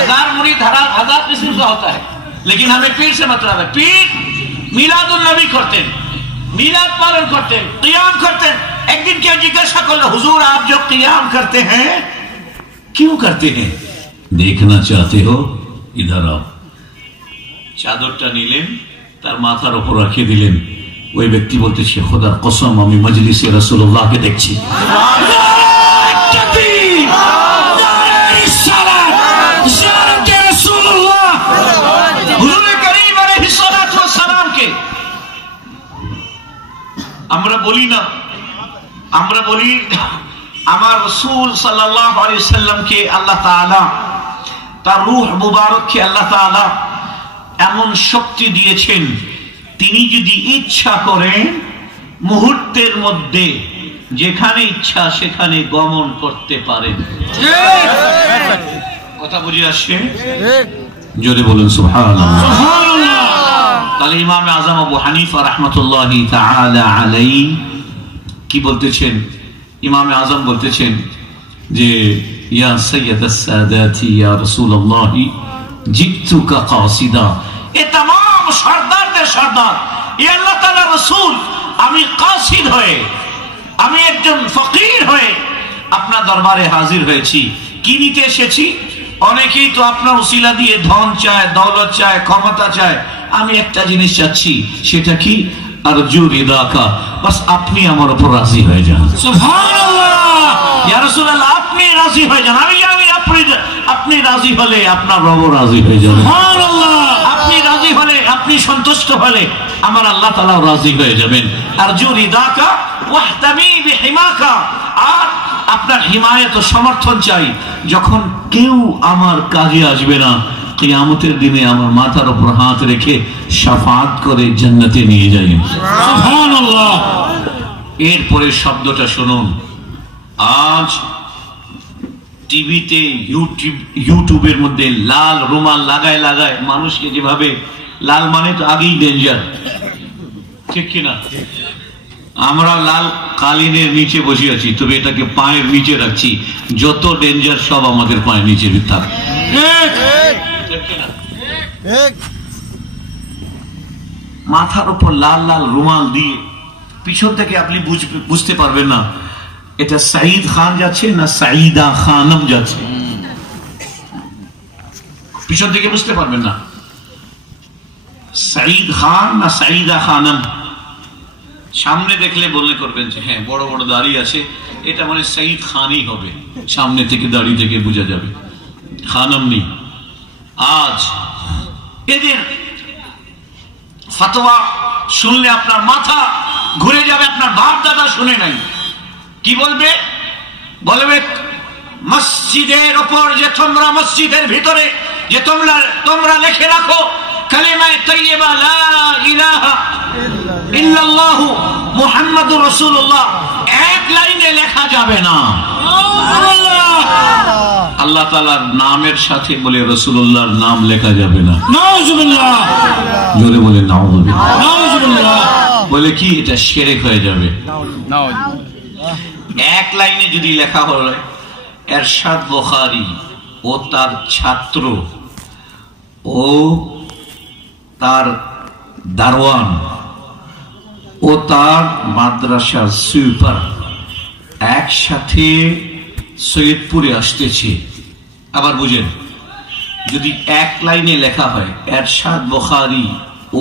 हजार मुरीद हजार किस्म का होता है, लेकिन हमें पीर से मतलब है। पीर मिलादुल नबी करते हैं, मिलाद पालन करते हैं, क़ियाम करते हैं। एक दिन क्या जिज्ञासा कर लो, हुजूर आप जो क़ियाम करते हैं क्यों करते हैं? देखना चाहते हो? इधर आओ। চাদরটা নিলেন, তার মাথার উপর রেখে দিলেন। ওই ব্যক্তি বলতেছে, খোদার কসম আমি মজলিসে রাসূলুল্লাহকে দেখছি। আমরা বলি না, আমরা বলি আমার রাসূল সাল্লাল্লাহু আলাইহি সাল্লামকে আল্লাহ তাআলা তার রূহ মুবারককে আল্লাহ তাআলা এমন শক্তি দিয়েছেন, তিনি যদি ইচ্ছা করেন মুহূর্তের মধ্যে যেখানে ইচ্ছা সেখানে গমন করতে পারেন। কথা বুঝে আসছে? জোরে বলুন সুবহানাল্লাহ। তাহলে ইমাম আযম আবু হানিফা রাহমাতুল্লাহি তাআলা আলাইহি কি বলতেছেন? ইমাম আযম বলতেছেন যে ইয়া সাইয়্যিদাস সাদাতি ইয়া রাসূলুল্লাহ জিতুকা কাসিদা, এ तमाम সরদারদের সরদার, এ আল্লাহ তাআলা রাসূল, আমি কাসিদ হয়ে, আমি একজন ফকির হয়ে আপনার দরবারে হাজির হয়েছি। কি নিতে এসেছি? অনেকেই তো আপনার উসিলা দিয়ে ধন চায়, দৌলত চায়, ক্ষমতা চায়। আমি একটা জিনিস চাচ্ছি, সেটা কি? আরজু রিদাকা, বাস আপনি আমার উপর রাজি হয়ে যান। সুবহানাল্লাহ। ইয়া রাসূলুল্লাহ আপনি রাজি হয়ে যান। আমি জানি আপনি রাজি হলে আপনার রব রাজি হয়ে যাবে। সুবহানাল্লাহ। আপনি রাজি হলে, আপনি সন্তুষ্ট হলে আমার আল্লাহ তাআলা রাজি হয়ে যাবেন। আরজু রিদাকা ওয়াহতামি বিহিমাকা, আর আপনার হিমায়ত ও সমর্থন চাই। যখন কেউ আমার কাজে আসবে না, কিয়ামতের দিনে আমার মাথার উপর হাত রেখে শাফাআত করে জান্নাতে নিয়ে যাবেন। সুবহানাল্লাহ। এরপরে শব্দটা শুনুন। আজ টিভিতে ইউটিউবের মধ্যে লাল রুমাল লাগায় লাগায় মানুষকে যেভাবে, লাল মানে তো আগেই ডেঞ্জার, ঠিক কিনা? আমরা লাল কালিনের নিচে বসে আছি, তবে এটাকে পায়ের নিচে রাখছি। যত ডেঞ্জার সব আমাদের পায়ের নিচে থাক। মাথার উপর লাল লাল রুমাল দিয়ে পিছন থেকে আপনি বুঝতে পারবেন না এটা সাঈদ খান যাচ্ছে না সাঈদা খানম যাচ্ছে, পিছন থেকে বুঝতে পারবেন না সাঈদ খান না সাঈদা খানম। সামনে দেখলে বললে করবেন যে হ্যাঁ বড় বড় দাড়ি আছে, এটা মানে সাঈদ খানই হবে, সামনে থেকে দাড়ি থেকে বোঝা যাবে, খানম নেই। আজ এদের ফতোয়া শুনলে আপনার মাথা ঘুরে যাবে। আপনার বাপ দাদা শুনে নাই, কি বলবে? বলবে মসজিদের উপর যে তোমরা, মসজিদের ভিতরে যে তোমরা লিখে রাখো কালিমায়ে তাইয়্যিবা লা ইলাহা ইল্লাল্লাহ মুহাম্মাদুর রাসূলুল্লাহ, এক লাইনে লেখা যাবে না। আল্লাহ তাআলার নামের সাথে বলে রাসূলুল্লাহর নাম লেখা যাবে না। নাউযুবিল্লাহ। জোরে বলে নাউযুবিল্লাহ। নাউযুবিল্লাহ। বলে কি এটা শিরক হয়ে যাবে। এক লাইনে যদি লেখা হলো এরশাদ বুখারী ও তার ছাত্র ও তার দারওয়ান ও তার মাদ্রাসার সুইপার একসাথে সৈয়দপুরে আসতেছে, আবার বুঝেন, যদি এক লাইনে লেখা হয় এরশাদ বুখারী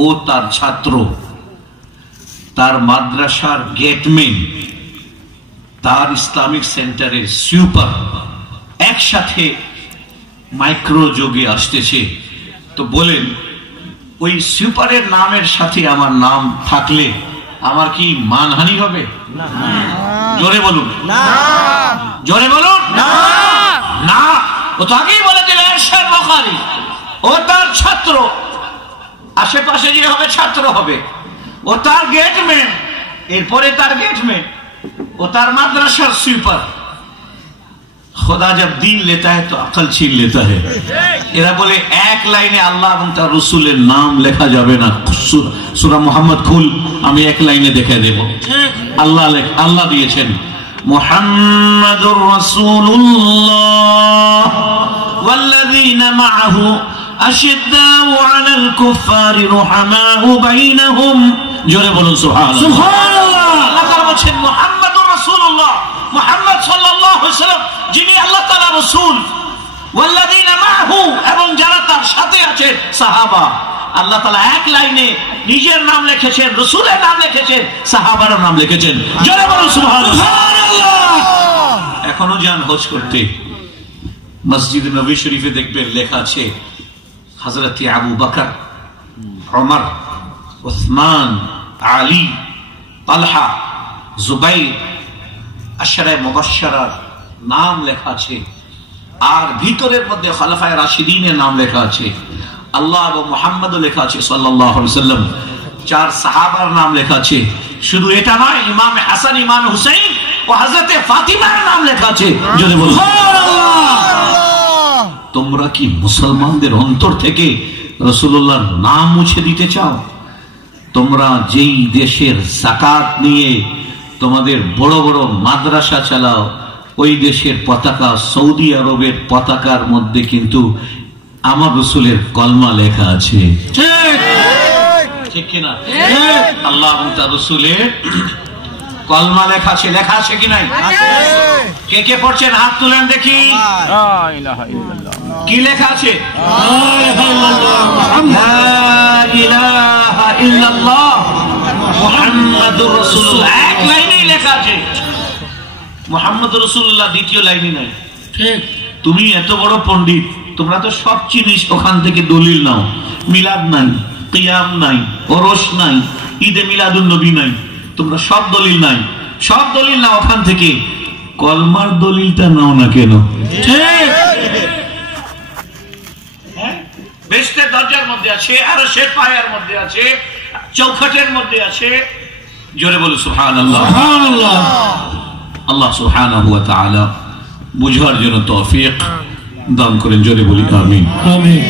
ও তার ছাত্র, তার মাদ্রাসার গেটম্যান, তার ইসলামিক সেন্টারের সুপার একসাথে মাইক্রোযোগে আসতেছে, তো বলেন ওই সুপারের নামের সাথে আমার নাম থাকলে আমার কি মানহানি হবে? জোরে বলুন, জোরে বলুন না। ও তো আগেই বলে দিল এরশাদ বুখারী ও তার ছাত্র, আশেপাশে যে হবে ছাত্র হবে, ও তার গেটম্যান, এরপরে তার গেটম্যান, ও তার মাদ্রাসার সুপার। খোদা जब दीन लेता है तो अकल छीन लेता है। এরা বলে এক লাইনে আল্লাহ এবং তার রাসূলের নাম লেখা যাবে না। সূরা মুহাম্মদ খুল, আমি এক লাইনে দেখে দেব। আল্লাহ দিয়েছেন মুহাম্মাদুর রাসূলুল্লাহ ওয়াল্লাযীনা মাআহু আশিদ্দাউ আলাল কুফারি রুহামাউ বাইনাহুম। জোরে বলুন সুবহানাল্লাহ। সুবহানাল্লাহ। আল্লাহ তাআলা বলেন মুহাম্মাদুর রাসূলুল্লাহ, মুহাম্মদ সাল্লাল্লাহু আলাইহি ওয়াসাল্লাম যিনি আল্লাহ তাআলার রাসূল, ওয়াল্লাযীনা মাআহু এবং যারা তার সাথে আছে সাহাবা। আল্লাহ তাআলা এক লাইনে নিজের নাম লিখেছেন, রাসূলের নাম লিখেছেন, সাহাবার নাম লিখেছেন। জোরে বলুন সুবহানাল্লাহ। এখনো যান হজ করতে, মসজিদ নবী শরীফে দেখবেন লেখা আছে হযরত আবু বকর, ওমর, উসমান, আলী, তালহা, জুবাইর, আশরায়ে মুবাশশারার নাম লেখা আছে, আর ভিতরের মধ্যে খলিফায়ে রাশিদিনের নাম লেখা আছে, আল্লাহ এবং মুহাম্মদও লেখা আছে সাল্লাল্লাহু আলাইহি ওয়াসাল্লাম, চার সাহাবার নাম লেখা আছে। শুধু এটা নয়, ইমাম হাসান, ইমাম হুসাইন ও হযরতে ফাতিমার নাম লেখা আছে। যদি বলুন সুবহানাল্লাহ। তোমরা কি মুসলমানদের অন্তর থেকে রাসূলুল্লাহর নাম মুছে দিতে চাও? তোমরা যেই দেশের যাকাত নিয়ে তোমাদের বড় বড় মাদ্রাসা চালাও, ওই দেশের পতাকা, সৌদি আরবের পতাকার মধ্যে কিন্তু আমার রাসূলের কলমা লেখা আছে। ঠিক কিনা? আল্লাহ এবং তার রাসূলের কলমা লেখা আছে। লেখা আছে কি নাই? কে কে পড়ছেন হাত তুলেন দেখি। লা ইলাহা ইল্লাল্লাহ। কি লেখা আছে? লা ইলাহা ইল্লাল্লাহ মুহাম্মাদুর রাসূলুল্লাহ। এক লাইনেই লেখা আছে মুহাম্মাদুর রাসূলুল্লাহ, দ্বিতীয় লাইনে নাই। ঠিক। তুমি এত বড় পণ্ডিত, তোমরা তো সব জিনিস ওখান থেকে দলিল নাও। মিলাদ নাই, কিয়াম নাই, ওরস নাই, ঈদে মিলাদুন নবী নাই, তোমরা সব দলিল নাই, সব দলিল নাও ওখান থেকে, কলমার দলিলটা নাও না কেন? ঠিক। বেহেশতের দরজার মধ্যে আছে, আরশের পায়ার মধ্যে আছে, চৌখাটের মধ্যে আছে। জোরে বলো সুবহানাল্লাহ। সুবহানাল্লাহ। আল্লাহ সুবহানাহু ওয়া তাআলা বুঝার জন্য তৌফিক দান করেন। জোরে বলি আমিন। আমিন।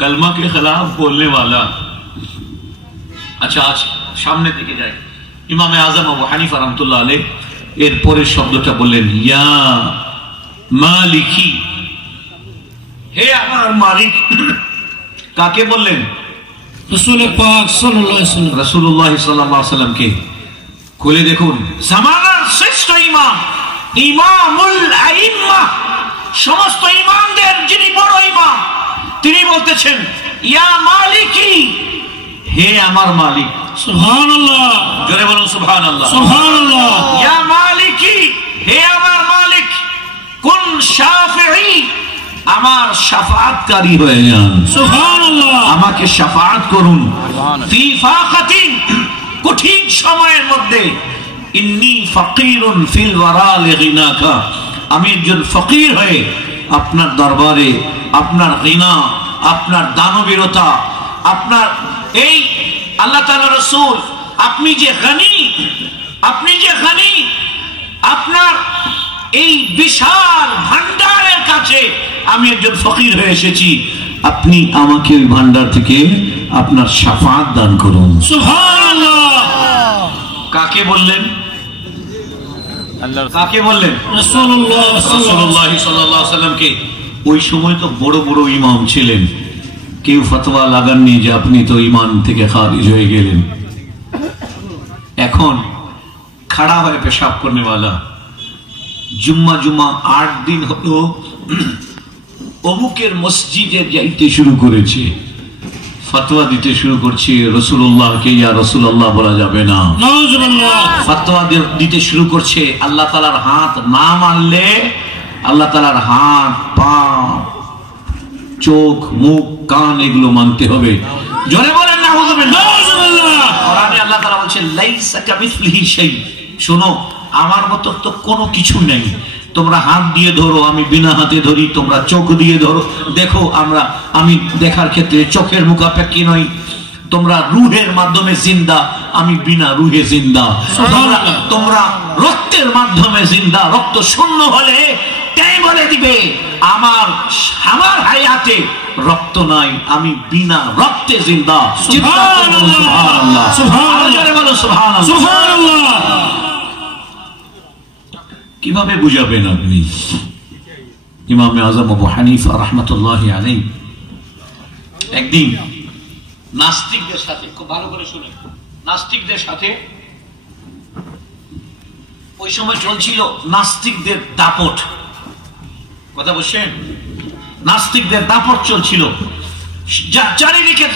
कलमा के खिलाफ बोलने वाला। अच्छा, आज सामने दिखे जाए, इमाम आजम अबू हनीफा रहमतुल्लाह अलैह এরপরের শব্দটা বললেন ইয়া মালিকি, হে আমার মালিক। কাকে বললেন? রাসূল পাক সাল্লাল্লাহু আলাইহি ওয়াসাল্লাম। রাসূলুল্লাহ সাল্লাল্লাহু আলাইহি ওয়াসাল্লামকে। খুলে দেখুন, জামানার শ্রেষ্ঠ ইমাম, ইমামুল আইম্মা, সমস্ত ইমামদের যিনি বড় ইমাম, তিনি বলতেছেন ইয়া মালিকি, হে আমার মালিক। সুবহানাল্লাহ। জোরে বলুন সুবহানাল্লাহ। সুবহানাল্লাহ। ইয়া মালিকি, হে আমার মালিক, কুন শাফিঈ, আমার শাফাআতকারী হয়ে যান। সুবহানাল্লাহ। আমাকে শাফাআত করুন। ফি ফাকাতিন, কঠিন সময়ের মধ্যে। ইন্নী ফাকিরুন ফিল ওয়ারা লিগিনাকা, আমি একজন ফকির হয়ে আপনার দরবারে আপনার গিনা, আপনার দানবীরতা, আপনার এই আল্লাহ তাআলার রাসূল, আপনি যে গনি, আপনি যে গনি, আপনার এই বিশাল ভান্ডারের কাছে আমি একজন ফকির হয়ে এসেছি, আপনি আমাকে ওই ভান্ডার থেকে আপনার শাফাআত দান করুন। সুবহানাল্লাহ। কাকে বললেন? কাকে বললেন? রাসূলুল্লাহ সাল্লাল্লাহু আলাইহি ওয়াসাল্লামকে। ওই সময় তো বড় বড় ইমাম ছিলেন, কেউ ফতোয়া লাগাননি যে আপনি তো ইমান থেকে খারিজ হয়ে গেলেন। এখন খাড়া হয়ে পেশাব করনে वाला, জুম্মা 8 দিন হলো অমুকের মসজিদে যাইতে শুরু করেছে, ফতোয়া দিতে শুরু করছে রাসূলুল্লাহকে ইয়া রাসূলুল্লাহ বলা যাবে না, ফতোয়া দিতে শুরু করছে আল্লাহ তাআলার হাত না মানলে আল্লাহ তাআলার হাত, পা, চোখ, মুখ, কান এগুলো মানতে হবে। জোরে বলেন নাউযুবিল্লাহ। কোরআনে আল্লাহ তাআলা বলেন লাইসা কামিসলিহি শাই, শোনো আমার মতো তো কোনো কিছু নেই। তোমরা হাত দিয়ে ধরো, আমি বিনা হাতে ধরি, তোমরা চোখ দিয়ে ধরো, দেখো আমি দেখার ক্ষেত্রে চোখের মুখাপেক্ষী নই। তোমরা রুহের মাধ্যমে জিন্দা, আমি বিনা রুহে জিন্দা। তোমরা রক্তের মাধ্যমে জিন্দা, রক্ত শূন্য হলে তাই বলে দিবে আমার হায়াতে রক্ত নাই, আমি বিনা রক্তে জিন্দা। সুবহানাল্লাহ, সুবহানাল্লাহ, সুবহানাল্লাহ। কিভাবে বুঝাবেন আপনি? ইমাম আযম আবু হানিফা রাহমাতুল্লাহি আলাইহি একদিন নাস্তিকদের সাথে, খুব ভালো করে শুনেন, নাস্তিকদের সাথে ওই সময় চলছিল নাস্তিকদের দাপট, কথা বলছেন, নাস্তিকদের দাপট চলছিল, চারিদিকে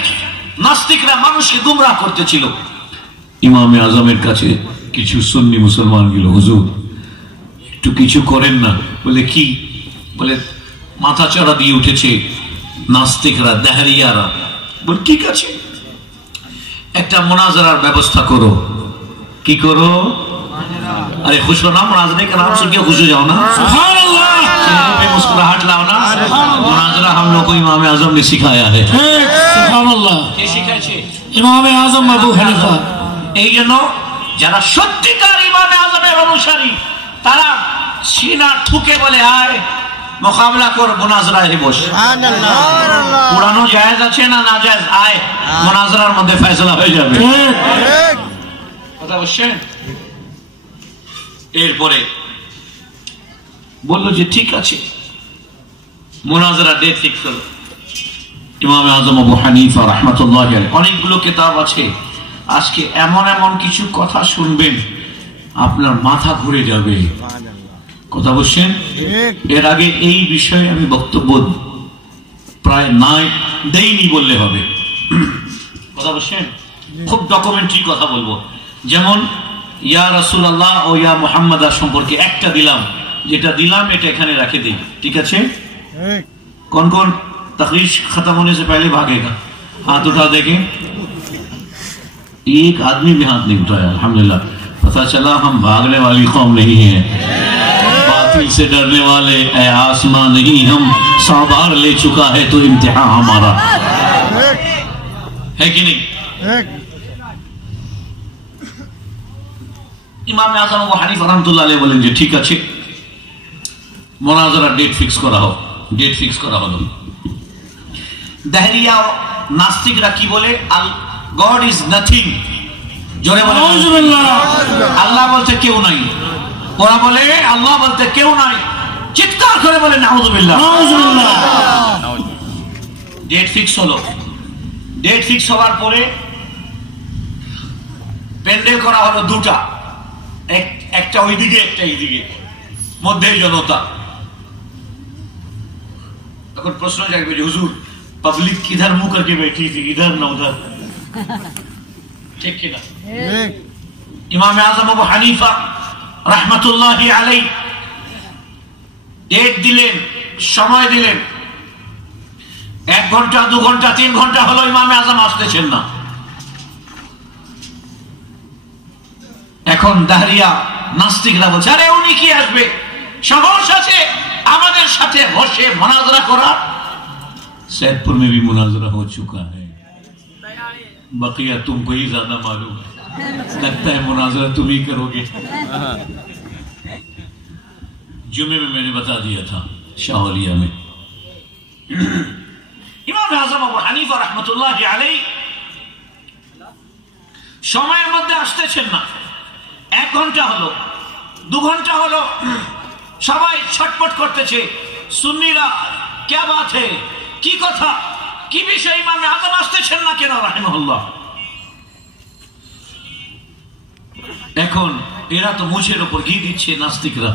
নাস্তিকরা মানুষকে গুমরাহ করতেছিল। ইমাম আযমের কাছে কিছু সুন্নি মুসলমান গেল, হুজুর একটু কিছু করেন না। বলে কি? বলে মাথা চড়া দিয়ে উঠেছে নাস্তিকরা, দাহরিয়ারা। বলে ঠিক আছে, একটা মুনাজারার ব্যবস্থা করো। কি করো? अरे खुश हो ना, मुनाजरे का नाम सुन के खुश हो जाओ ना, सुभान अल्लाह, चेहरे पे मुस्कुराहट लाओ ना। मुनाजरा हम लोग को इमाम आजम ने सिखाया है। सुभान अल्लाह। কে শিখাইছে? ইমাম আযম আবু হানিফা। এই জন্য যারা সত্যিকার ইমাম আজমের অনুসারী তারা সিনা ঠুকে বলে আয় মোকাবেলা কর, মুনাজরায় বস। সুবহানাল্লাহ। পুরানো জায়েজ আছে না না জায়েজ, আয় মুনাজরার মধ্যে ফয়সালা হয়ে যাবে। ঠিক। কথা বলছেন? এরপরে বললো যে ঠিক আছে, মুনাজরা ডেট ফিক্স করো। ইমাম আযম আবু হানিফা রাহমাতুল্লাহি আলাইহি অনেকগুলো কিতাব আছে, আজকে এমন এমন কিছু কথা শুনবেন আপনার মাথা ঘুরে যাবে। কথা বলছেন? ঠিক। এর আগে এই বিষয়ে আমি বক্তব্য প্রায় দেইনি বললে হবে। কথা বলছেন? খুব ডকুমেন্টারি কথা বলবো। যেমন ইয়া রাসূলুল্লাহ ও ইয়া মুহাম্মাদা সম্পর্কে একটা দিলাম, যেটা দিলাম এটা এখানে রেখে দিই, ঠিক আছে? ठीक। कौन कौन तकरीर खत्म होने से पहले भागेगा? हाथ उठा देखें। एक आदमी भी हाथ नहीं उठाया, अल्हम्दुलिल्लाह। पता चला हम भागने वाली कौम नहीं है, बातिल से डरने वाले ऐ आसमां नहीं, हम 100 बार ले चुका है तो इम्तिहान हमारा है कि नहीं? ठीक। ইমাম আযম আবু হানিফা রাহমাতুল্লাহ আলাইহি বলেন যে ঠিক আছে, মুনাজারা ডেট ফিক্স করা হোক। ডেট ফিক্স করা হলো। দাহরিয়া নাস্তিকরা কি বলে? God is nothing. জোরে বলে আল্লাহ বলতে কেউ নাই। ওরা বলে আল্লাহ বলতে কেউ নাই। চিৎকার করে বলে নাউযুবিল্লাহ। ডেট ফিক্স হলো। ডেট ফিক্স হওয়ার পরে প্যান্ডেল করা হলো দুটা, একটা ওইদিকে একটা এইদিকে, মধ্যে জনতা। তখন প্রশ্ন জাগবে যে হুজুর पब्लिक किधर मुंह करके बैठी थी, इधर ना उधर, ठीक किना? ठीक। इमाम आजम अबू हनीफा रहमतुल्लाहि अलैहि डेट दिलेन, समय दिलेन। 1 ঘন্টা 2 ঘন্টা 3 ঘন্টা হলো ইমাম আজম আসতেছেন না। এখন দাহরিয়া নাস্তিকরা বলছে আরে উনি কি আসবে, সাহস আছে আমাদের সাথে বসে মুনাজরা করা। सैदपुर में भी मुनाजरा हो चुका है, बकिया तुमको ही ज्यादा मालूम है, लगता है मुनाजरा तुम ही करोगे। जुमे में मैंने बता दिया था शाहौलिया में। इमाम आजम अबू हनीफा रहमतुल्लाहि अलैहि সময়ের মধ্যে আসতেছেন না। 1 ঘন্টা হলো, 2 ঘন্টা হলো, সবাই ছটপট করতেছে। সুন্নিরা क्या बात है, কি কথা, কি বিষয় ইমাম আযম আসতেছেন না কেন রাহিমাহুল্লাহ? এখন এরা তো মুছের উপর ঘি দিচ্ছে নাস্তিকরা,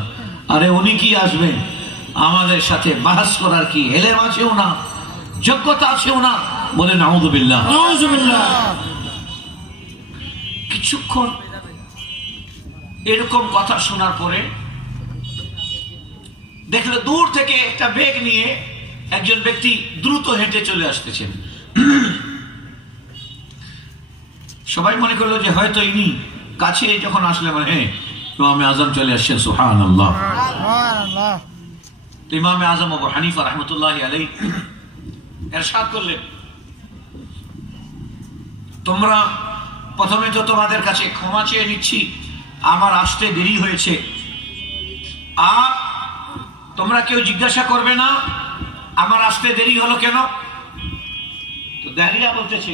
আরে উনি কি আসবেন, আমাদের সাথে বাহাস করার কি এলেম আছেও না, যোগ্যতা আছেও না? বলে নাউযুবিল্লাহ। নাউযুবিল্লাহ। কিছুক্ষণ এরকম কথা শোনার পরে দেখলো দূর থেকে একটা ব্যাগ নিয়ে একজন ব্যক্তি দ্রুত হেঁটে চলে আসতেছেন। সবাই মনে করলো যে হয়তো ইনি, কাছে যখন আসলে মানে ইমামে আজম চলে আসছেন, সুবহানাল্লাহ। সুবহানাল্লাহ। তো ইমামে আজম আবু হানিফা রাহমাতুল্লাহি আলাইহি ইরশাদ করলেন, তোমরা প্রথমে তো তোমাদের কাছে ক্ষমা চেয়ে নিচ্ছি, আমার আসতে দেরি হয়েছে, আর তোমরা কেউ জিজ্ঞাসা করবে না আমার আসতে দেরি হলো কেন। তো দাঁড়িয়া বলতেছে,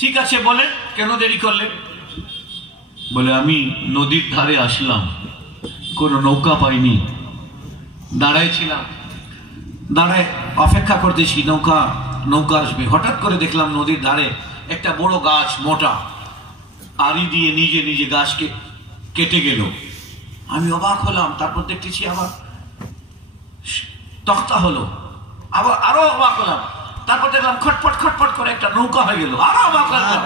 ঠিক আছে বলেন কেন দেরি করলেন? বলে আমি নদীর ধারে আসলাম, কোনো নৌকা পাইনি, দাঁড়াইছিলাম, দাঁড়ায় অপেক্ষা করতেছি নৌকা আসবে। হঠাৎ করে দেখলাম নদীর ধারে একটা বড় গাছ, মোটা আড়ি দিয়ে নিজে নিজে গাছকে কেটে গেল। আমি অবাক হলাম, তারপর দেখতেছি আবার তক্তা হলো, আবার আরো অবাক হলাম, তারপর দেখলাম খটপট খটপট করে একটা নৌকা হয়ে গেল, আরো অবাক হলাম।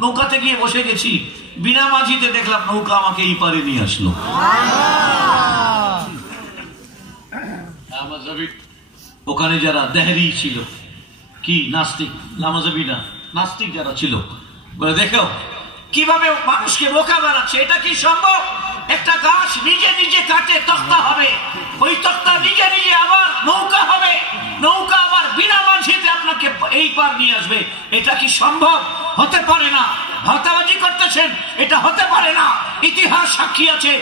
নৌকাতে গিয়ে বসে গেছি, বিনা মাঝিতে দেখলাম নৌকা আমাকে এই পারে নিয়ে আসলো। ওখানে যারা দেহরি ছিল, কি নাস্তিক, নামাজাবি না, নাস্তিক যারা ছিল, বলে দেখো কিভাবে মানুষকে বোকা বানাচ্ছে, এটা কি সম্ভব? একটা গাছ নিজে নিজে কাটে তক্তা হবে, ওই তক্তা নিজে নিজে আবার নৌকা হবে, নৌকা আবার বিনা মাঝিতে আপনাকে এই পার নিয়ে আসবে, এটা কি সম্ভব? হতে পারে না। ভাতাবাজি করতেছেন, এটা হতে পারে না। ইতিহাস সাক্ষী আছে,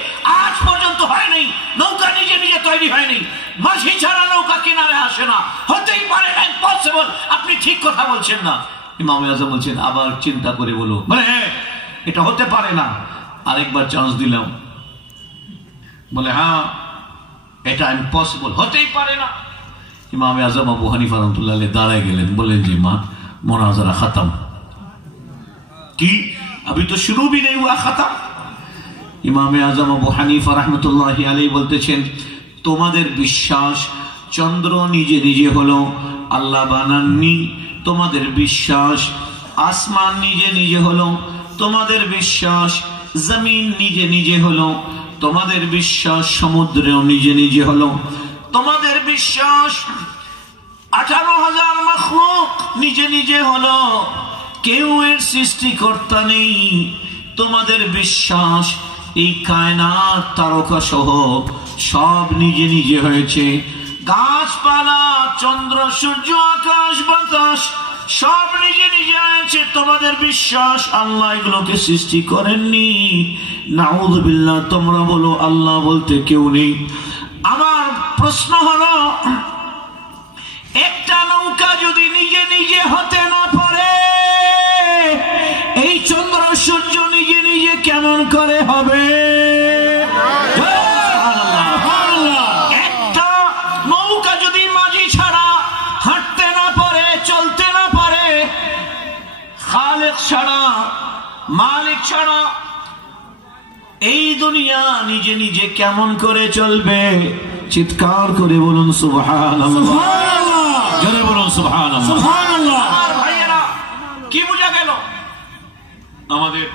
আজ পর্যন্ত হয়নি, নৌকা নিজে নিজে তৈরি হয়নি, মাঝি ছাড়া নৌকা কিনারে আসে না, হতেই পারে না, ইম্পসিবল। আপনি ঠিক কথা বলছেন না। ইমাম আজম বলছেন, আবার চিন্তা করে বলো। বলে হ্যাঁ, এটা হতে পারে না। আরেকবার চান্স দিলাম, বলে হ্যাঁ এটা ইম্পসিবল, হতেই পারে না। ইমাম আজম আবু হানিফা রাহমাতুল্লাহ আলাইহি দাঁড়ায় গেলেন, বললেন যে মুনাজারা খতম। কি अभी तो शुरू भी नहीं हुआ, खत्म। ইমাম আজম আবু হানিফা রাহমাতুল্লাহি আলাইহি বলতেছেন, তোমাদের বিশ্বাস চন্দ্র নিজে নিজে হলো, আল্লাহ বানাননি। তোমাদের বিশ্বাস আসমান নিজে নিজে হলো, তোমাদের বিশ্বাস জমিন নিজে নিজে হলো, তোমাদের বিশ্বাস সমুদ্রেও নিজে নিজে হলো, তোমাদের বিশ্বাস 18,000 মাখলুক নিজে নিজে হলো, কেউ এর সৃষ্টিকর্তা নেই। তোমাদের বিশ্বাস এই কায়নাত তারকা সহ সব নিজে নিজে হয়েছে, গাছপালা চন্দ্র সূর্য আকাশ বাতাস সব নিজে নিজে হয়েছে। তোমাদের বিশ্বাস আল্লাহ এগুলোকে সৃষ্টি করেননি। নাউযুবিল্লাহ। তোমরা বলো আল্লাহ বলতে কেউ নেই। আমার প্রশ্ন হলো, একটা নৌকা যদি নিজে নিজে হতে না পারে, এই চন্দ্র সূর্য নিজে নিজে কেমন করে হবে? একটা নৌকা যদি মাঝি ছাড়া হাঁটতে না পারে, চলতে না পারে, খালেক ছাড়া, মালিক ছাড়া, এই দুনিয়া নিজে নিজে কেমন করে চলবে? চিৎকার করে বলুন সুবহানাল্লাহ। জোরে বলুন সুবহানাল্লাহ। আর ভাইয়েরা, কি বোঝা গেল? আমাদের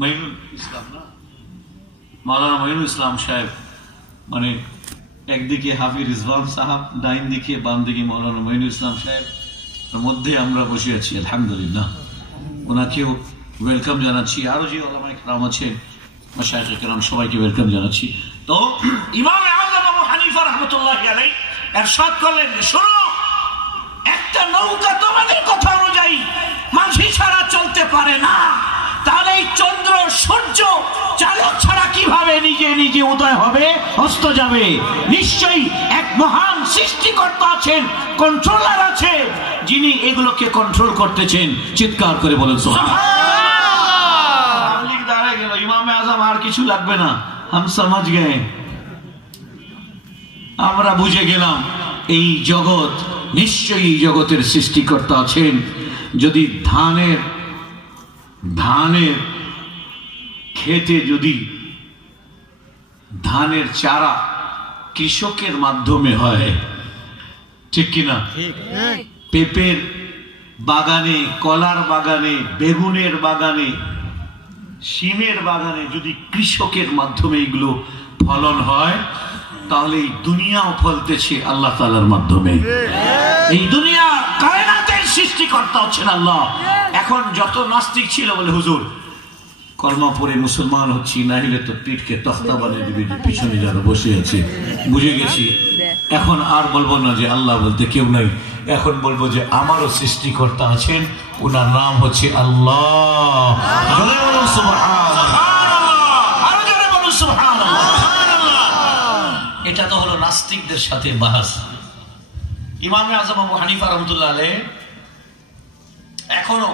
মাইনুল ইসলাম না, মাওলানা মাইনুল ইসলাম সাহেব, মানে একদিকে হাফিজ রিজওয়ান সাহেব, ডাইন দিকে বাম দিকে মাওলানা মাইনুল ইসলাম সাহেব, মধ্যে আমরা বসে আছি। আলহামদুলিল্লাহ, ওনাকেও ওয়েলকাম জানাচ্ছি। আরো যে ওলামায়ে কেরাম আছেন, মাশায়েখে কেরাম, সবাইকে ওয়েলকাম জানাচ্ছি। তো ইমাম আযম আবু হানিফা রাহমাতুল্লাহি আলাইহি ইরশাদ করলেন, শোনো, একটা নৌকা তোমাদের কথা অনুযায়ী মাঝি ছাড়া চলতে পারে না, তাহলে এই চন্দ্র সূর্য চালক ছাড়া কিভাবে নিজে নিজে উদয় হবে, অস্ত যাবে? নিশ্চয়ই এক মহান সৃষ্টিকর্তা আছেন, কন্ট্রোলার আছে, যিনি এগুলোকে কন্ট্রোল করতেছেন। চিৎকার করে বলেন সুবহানাল্লাহ। পাবলিক দাঁড়ায় গেল, ইমামে আজম আর কিছু লাগবে না, হাম সমঝ গে, আমরা বুঝে গেলাম এই জগৎ, নিশ্চয়ই জগতের সৃষ্টিকর্তা আছেন। যদি ধানের খেতে যদি ধানের চারা কৃষকের মাধ্যমে হয়, ঠিক কিনা? ঠিক পেঁপের বাগানে, কলার বাগানে, বেগুনের বাগানে, শিমের বাগানে যদি কৃষকের মাধ্যমে এগুলো ফলন হয়, তাহলে এই দুনিয়াও ফলতেছে আল্লাহ তাআলার মাধ্যমে। এই দুনিয়া কায়নাতের সৃষ্টিকর্তা হচ্ছেন আল্লাহ। এখন যত নাস্তিক ছিল বলে হুজুর কলমা পড়ে মুসলমান হচ্ছি, না হলে তো পিঠকে তখতা বানিয়ে দিবি, পিছনে যারা বসে আছে। বুঝে গেছি, এখন আর বলবো না যে আল্লাহ বলতে কেউ নাই, এখন বলবো যে আমারও সৃষ্টিকর্তা আছেন, ওনার নাম হচ্ছে আল্লাহ। জোরে বলুন সুবহানাল্লাহ, আরো জোরে বলুন সুবহানাল্লাহ। এটা তো হলো নাস্তিকদের সাথে বাহাস। ইমামে আজম আবু হানিফা রাহমাতুল্লাহ আলাইহি এখনো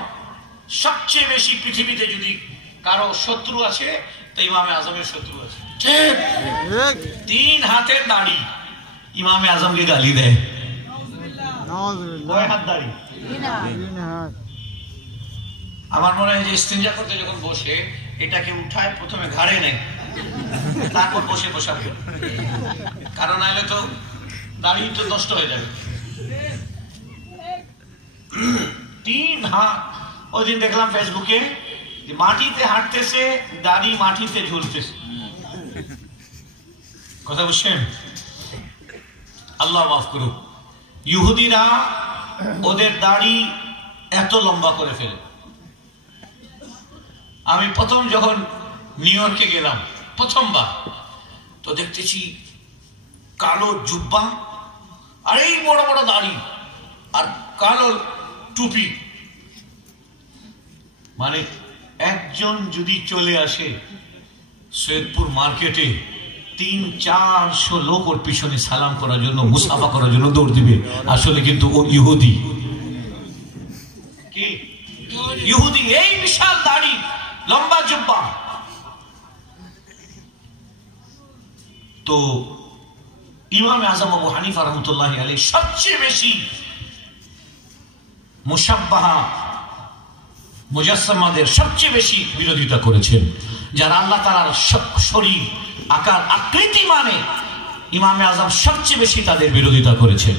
সবচেয়ে বেশি পৃথিবীতে যদি কারো শত্রু আছে তো ইমামে আজমের শত্রু আছে। ঠিক, 3 হাতের দাড়ি ইমামে আজমকে গালি দেয়। কয় হাত দাড়ি? আমার মনে হয় যে ইস্তিনজা করতে যখন বসে এটাকে উঠায়, প্রথমে ঘাড়ে নেয়, তারপর বসে বসাবে, কারণ নাহলে তো দাড়ি তো নষ্ট হয়ে যাবে। 3 হাত। ওই দিন দেখলাম ফেসবুকে মাটিতে হাঁটতেছে, দাড়ি মাটিতে ঝুলতেছে। কথা বুঝছেন? আল্লাহ মাফ করুক। ইহুদিরা ওদের দাড়ি এত লম্বা করে ফেলে। আমি প্রথম যখন নিউ ইয়র্কে গেলাম প্রথমবার, তো দেখতেছি কালো জুব্বা আর এই বড় বড় দাড়ি আর কালো টুপি। মানে একজন যদি চলে আসে সৈয়দপুর মার্কেটে, 300-400 লোক ওর পিছনে সালাম করার জন্য, মুসাফা করার জন্য দৌড় দিবে। আসলে কিন্তু ও ইহুদি। কি ইহুদি? এই বিশাল দাড়ি, লম্বা জুব্বা। তো ইমামে আজম আবু হানিফা রাহমাতুল্লাহি আলাইহি সবচেয়ে বেশি মুশাব্বাহা মুজাসসামাদের সবচেয়ে বেশি বিরোধিতা করেছেন। যারা আল্লাহ তাআলার শরীর, আকার, আকৃতি মানে, ইমামে আজম সবচেয়ে বেশি তাদের বিরোধিতা করেছেন।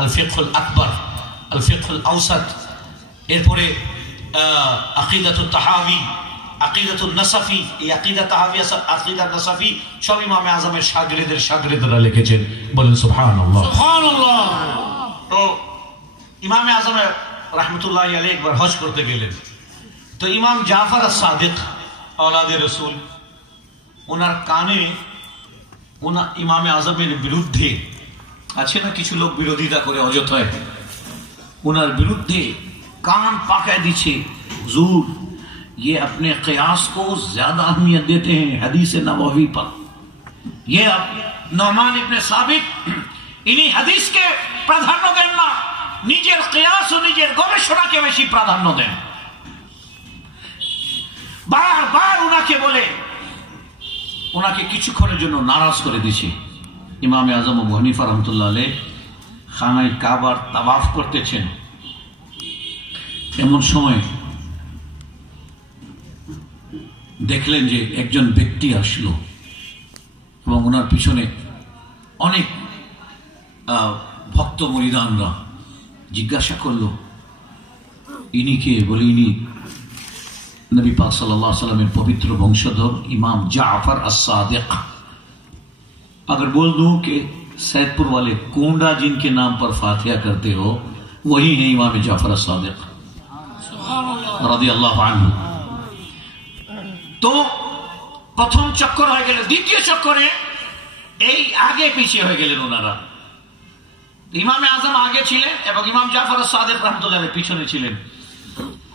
আল ফিকহুল আকবার, আল ফিকহুল আওসাত, এরপরে আকিদাতুত তাহাবি, আকিদাতুন নাসাফি, এই আকিদা তাহাবি, আকিদা নাসাফি সব ইমামে আজমের শাগিরদেরা লিখেছেন। বলেন সুবহানাল্লাহ, সুবহানাল্লাহ। তো ইমামে আজম রাহমাতুল্লাহি আলাইহি একবার হজ করতে গেলেন। তো ইমাম জাফর আস-সাদিক আওলাদে রাসূল, ওনার কানে ইমামে আজমের বিরুদ্ধে আছে না কিছু লোক বিরোধিতা করে অযথায়, ওনার বিরুদ্ধে कान पाके दीछे, हुजूर ये अपने क़ियास को ज्यादा अहमियत देते हैं हदीस नबवी पर। ये अब नुमान इब्ने साबित इन्हीं हदीस के प्राधान्य दें ना, निजेर क़ियास और निजेर गवेषणा के बेशी प्राधान्य दें। बार बार उनाके बोले, उनाके किछुक्षणের জন্য नाराज করে দিয়েছে। ইমামে আজম আবু হানিফা রাহমাতুল্লাহ আলাইহি খানায় কাবার তাওয়াফ করতেছেন। এমন সময় দেখলেন যে একজন ব্যক্তি আসলো এবং ওনার পিছনে অনেক ভক্ত মুরিদানরা। জিজ্ঞাসা করলো ইনি কে? বলে ইনি नबी पाक सल्लल्लाहु अलैहि वसल्लम पवित्र वंशधर इमाम जाफर as-सादिक। अगर बोल दूं कि सैदपुर वाले कोंडा जिनके नाम पर फातिहा करते हो वही है इमाम जाफर as-सादिक রাদিয়াল্লাহু আনহু। তো প্রথম চক্কর হয়ে গেল, দ্বিতীয় চক্করে এই আগে পিছিয়ে হয়ে গেলেন ওনারা। ইমামে আজম আগে ছিলেন এবং ইমাম জাফর as-সাদিক রাহমাতুল্লাহ আলাইহি পিছনে ছিলেন।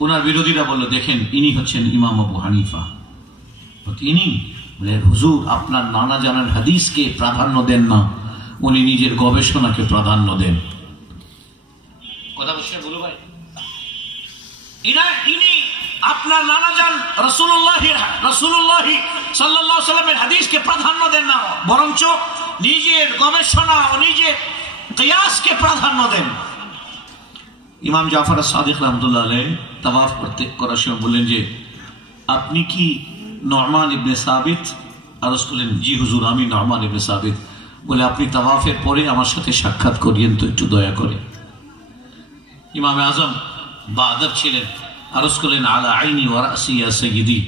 ওনার বিরোধীরা বলল দেখেন ইনি হচ্ছেন ইমাম আবু হানিফা। ইনি বলে হুজুর আপনার নানা জানার হাদিসকে প্রাধান্য দেন না, উনি নিজের গবেষণাকে প্রাধান্য দেন। কথা বুঝছেন বলো ভাই? ইনি আপনার নানা জান রাসূলুল্লাহ সাল্লাল্লাহু আলাইহি ওয়াসাল্লামের হাদিসকে প্রাধান্য দেন না, বরঞ্চ নিজের গবেষণা ও নিজের কিয়াসকে প্রাধান্য দেন। ইমাম জাফর as-সাদিক রাহমাতুল্লাহ আলাইহি তাওয়াফ করার সময় বললেন যে আপনি কি নুমান ইবনে সাবিত? আরজ করলেন জি হুজুর আমি নুমান ইবনে সাবিত। বলে আপনি তাওয়াফের পরে আমার সাথে সাক্ষাৎ করিয়েন তো একটু দয়া করে। ইমামে আজম বাদর ছিলেন, আরজ করলেন আলা আইনি ওয়া রাসি ইয়া সাইয়্যিদি,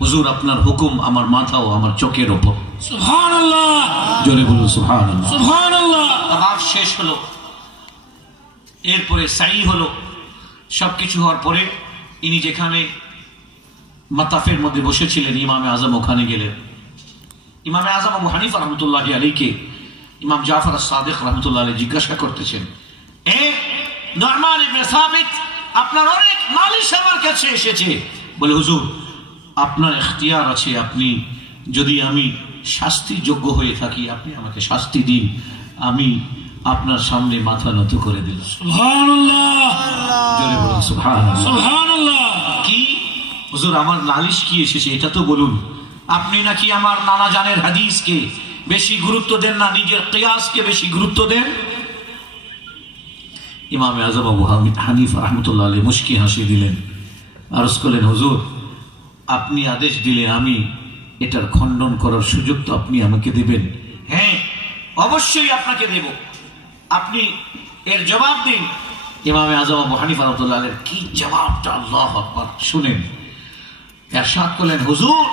হুজুর আপনার হুকুম আমার মাথা ও আমার চোখের ওপর। সুবহানাল্লাহ, জোরে বলুন সুবহানাল্লাহ। সুবহানাল্লাহ। তাওয়াফ শেষ হলো, এরপরে সাই হলো, সবকিছু হওয়ার পরে ইনি যেখানে মাতাফের মধ্যে বসেছিলেন ইমামে আজম ওখানে গেলেন। ইমামে আজম আবু হানিফা রহমতুল্লাহ আলাইকে ইমাম জাফর আস-সাদিক রহমতুল্লাহ আলাইহি জিজ্ঞাসা করতেছেন, নু'মান ইবনে সাবিত, আপনার অনেক নালিশ আমার কাছে এসেছে। বলে হুজুর আপনার ইখতিয়ার আছে, আপনি যদি আমি শাস্তি যোগ্য হয়ে থাকি আপনি আমাকে শাস্তি দিন, আমি আপনার সামনে মাথা নত করে দিলাম। সুবহানাল্লাহ, জোরে বলুন সুবহানাল্লাহ। সুবহানাল্লাহ। কি হুজুর আমার নালিশ কি এসেছে এটা তো বলুন। আপনি নাকি আমার নানা জানের হাদিসকে বেশি গুরুত্ব দেন না, নিজের কিয়াসকে বেশি গুরুত্ব দেন। ইমামে আজম আবু হানিফা রাহমাতুল্লাহ আলাইহি মুস্কি হাসি দিলেন, আরজ করলেন হুজুর আপনি আদেশ দিলে আমি এটার খণ্ডন করার সুযোগ তো আপনি আমাকে দেবেন। হ্যাঁ অবশ্যই আপনাকে দেব, আপনি এর জবাব দিন। ইমামে আজম আবু হানিফা রাহমাতুল্লাহ আলাইহির কি জবাবটা, আল্লাহু আকবার, শুনেন। ইরশাদ করলেন, হুজুর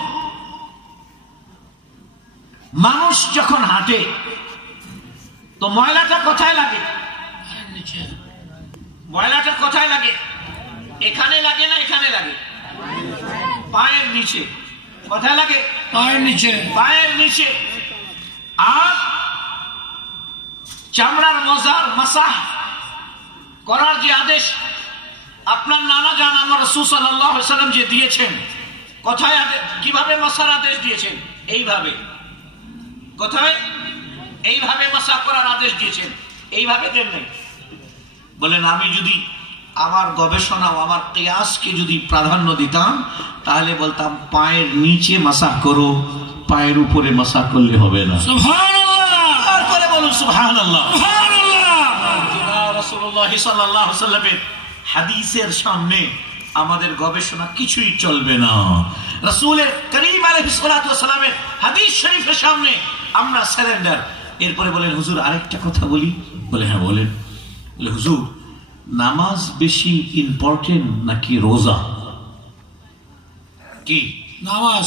মানুষ যখন হাঁটে তো ময়লাটা কোথায় লাগে? ময়লাটা কোথায় লাগে? এখানে লাগে না এখানে লাগে? পায়ের নিচে। কোথায় লাগে? পায়ের নিচে। পায়ের নিচে। আর চামড়ার মজার মাসাহ করার যে আদেশ আপনার নানা জান আমার রাসূল সাল্লাল্লাহু আলাইহি ওয়াসাল্লাম যে দিয়েছেন, কোথায় কিভাবে মাসার আদেশ দিয়েছেন? এইভাবে। কোথায়? এইভাবে মাসাহ করার আদেশ দিয়েছেন, এইভাবে দেন নাই। বলেন আমি যদি আমার গবেষণা ও আমার কিয়াসকে যদি প্রাধান্য দিতাম তাহলে বলতাম পায়ের নিচে মাসাহ করো, পায়ের উপরে মাসাহ করলে হবে না। সুবহানাল্লাহ। তারপরে বলুন সুবহানাল্লাহ। সুবহানাল্লাহ। রাসূলুল্লাহ সাল্লাল্লাহু আলাইহি ওয়াসাল্লামের হাদিসের সামনে আমাদের গবেষণা কিছুই চলবে না। রাসূলের করিম আলাইহিস সালাতু ওয়াস সালামের হাদিস শরীফের সামনে আমরা সারেন্ডার। এরপরে বলেন হুজুর আরেকটা কথা বলি। বলে হ্যাঁ বলেন। বলে হুজুর নামাজ বেশি ইম্পর্টেন্ট নাকি রোজা? কি? নামাজ।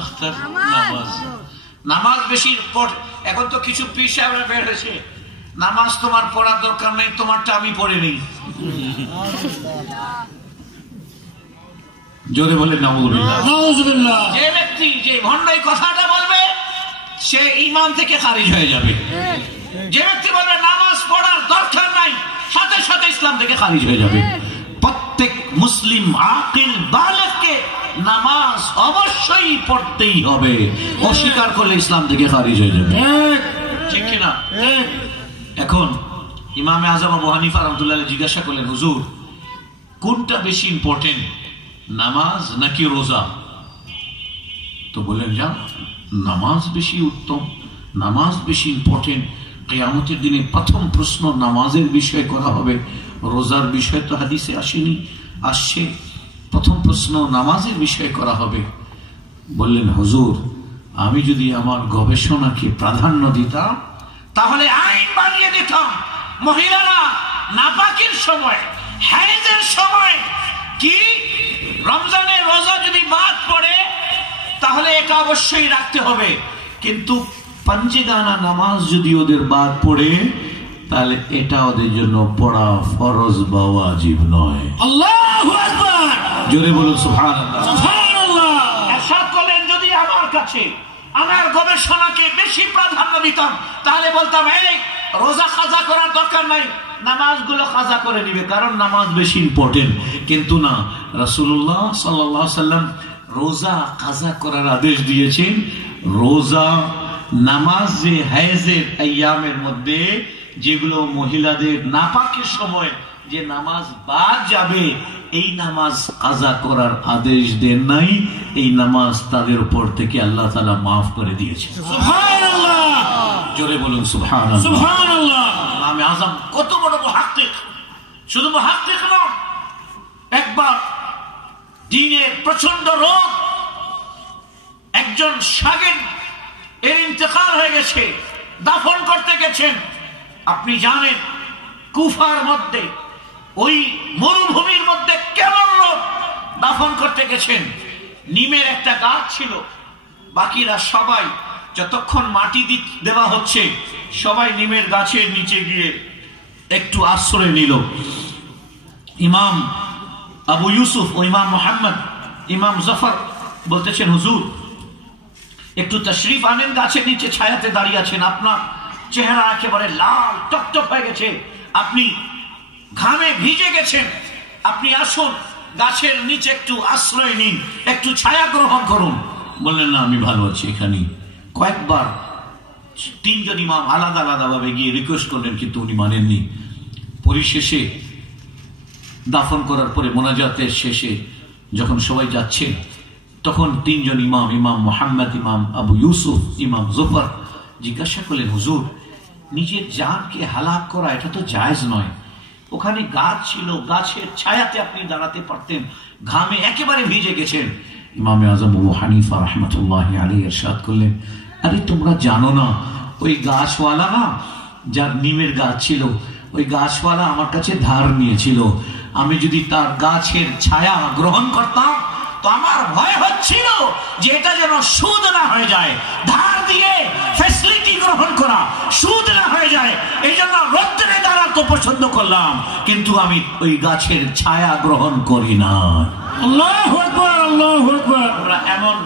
আখতার, নামাজ। নামাজ বেশি ইম্পর্টেন্ট। এখন তো কিছু পীর সাহেবরা বের হয়েছে, নামাজ তোমার পড়ার দরকার নেই, তোমারটা আমি পড়ে নিই। জোরে বলে নাউজুবিল্লাহ। নাউজুবিল্লাহ। যে ব্যক্তি যে ভণ্ডই কথাটা বলবে সে ঈমান থেকে খারিজ হয়ে যাবে। যে ব্যক্তি বলবে নামাজ পড়ার দরকার নাই সাথে সাথে ইসলাম থেকে খারিজ হয়ে যাবে। প্রত্যেক মুসলিম আকিল বালেগকে নামাজ অবশ্যই পড়তেই হবে, অস্বীকার করলে ইসলাম থেকে খারিজ হয়ে যাবে। ঠিক কিনা? এখন ইমামে আজম আবু হানিফা রাহমাতুল্লাহ আলাইহি জিজ্ঞাসা করলেন, হুজুর কোনটা বেশি ইম্পর্টেন্ট, নামাজ নাকি রোজা? তো বললেন যা নামাজ বেশি উত্তম, নামাজ বেশি ইম্পর্টেন্ট। কিয়ামতের দিনে প্রথম প্রশ্ন নামাজের বিষয়ে করা হবে, রোজার বিষয় তো হাদিসে আসেনি, আসছে প্রথম প্রশ্ন নামাজের বিষয়ে করা হবে। বললেন হুজুর আমি যদি আমার গবেষণাকে প্রাধান্য দিতাম তাহলে আইন বানিয়ে দিতাম মহিলারা নাপাকের সময়, হায়েজের সময় কি রমজানের রোজা যদি বাদ পড়ে তাহলে এটা অবশ্যই রাখতে হবে, কিন্তু পাঞ্জেগানা নামাজ যদি ওদের বাদ পড়ে তাহলে এটা ওদের জন্য পড়া ফরজ বা ওয়াজিব নয়। আল্লাহু আকবার। জোরে বলুন সুবহানাল্লাহ। সুবহানাল্লাহ। ইরশাদ করলেন যদি আমার কাছে আমার গবেষণাকে বেশি প্রাধান্য দিতাম তাহলে বলতাম এই রোজা কাজা করার দরকার নাই, নামাজগুলো কাজা করে নিবে, কারণ নামাজ বেশি ইম্পর্টেন্ট। কিন্তু না, রাসূলুল্লাহ সাল্লাল্লাহু আলাইহি ওয়াসাল্লাম রোজা কাজা করার আদেশ দিয়েছেন। রোজা নামাজ যে হায়েজের আইয়ামের মধ্যে যেগুলো মহিলাদের নাপাকের সময় যে নামাজ বাদ যাবে এই নামাজ কাজা করার আদেশ দেন নাই, এই নামাজ তাদের উপর থেকে আল্লাহ তাআলা মাফ করে দিয়েছে। সুবহানাল্লাহ। জোরে বলুন সুবহানাল্লাহ। সুবহানাল্লাহ। ইমাম আযম কত বড় মুহাক্কিক, শুধু মুহাক্কিক নন, একবার দ্বীনের প্রচন্ড রোগ, একজন শাগির্দ এর ইন্তেকাল হয়ে গেছে, দাফন করতে গেছেন। আপনি জানেন কুফার মধ্যে, ওই মরুভূমির মধ্যে কেমন লোক দাফন করতে গেছেন। নিমের একটা গাছ ছিল, বাকিরা সবাই যতক্ষণ মাটি দেওয়া হচ্ছে সবাই নিমের গাছের নিচে গিয়ে একটু আশ্রয় নিল। ইমাম আবু ইউসুফ ও ইমাম মোহাম্মদ, ইমাম জফর বলতেছেন, হুজুর একটু তশরিফ আনেন, গাছের নিচে ছায়াতে দাঁড়িয়ে আছেন, আপনার চেহারা একেবারে লাল টকটক হয়ে গেছে, আপনি ঘামে ভিজে গেছেন, আপনি আসুন গাছের নিচে একটু আশ্রয় নিন, একটু ছায়া গ্রহণ করুন। বললেন, না আমি ভালো আছি এখানে। কয়েকবার তিনজন ইমাম আলাদা আলাদা ভাবে গিয়ে রিকোয়েস্ট করলেন, কিন্তু উনি মানেননি। পরিশেষে দাফন করার পরে মোনাজাতের শেষে যখন সবাই যাচ্ছে, তখন তিনজন ইমাম, ইমাম মোহাম্মদ, ইমাম আবু ইউসুফ, ইমাম জফর জিজ্ঞাসা করলেন, হুজুর নিজের জানকে হালাক করা এটা তো জায়েজ নয়। ওখানে গাছ ছিল, গাছের ছায়াতে আপনি দাঁড়াতে পারতেন, ঘামে একেবারে ভিজে গেছেন। ইমামে আজম আবু হানিফা রাহমাতুল্লাহি আলাইহি ইরশাদ করলেন, আরে তোমরা জানো না, ওই গাছওয়ালা না, যার নিমের গাছ ছিল, ওই গাছওয়ালা আমার কাছে ধার নিয়েছিল। আমি যদি তার গাছের ছায়া গ্রহণ করতাম তো আমার ভয় হচ্ছিল যে এটা যেন সুদ না হয়ে যায়, ধার দিয়ে ফ্যাসিলিটি গ্রহণ করা সুদ না হয়ে যায়, এই জন্য রোদ্রে দাঁড়াতে পছন্দ করলাম, কিন্তু আমি ওই গাছের ছায়া গ্রহণ করি না। আল্লাহু আকবার, আল্লাহু আকবার। আমরা এমন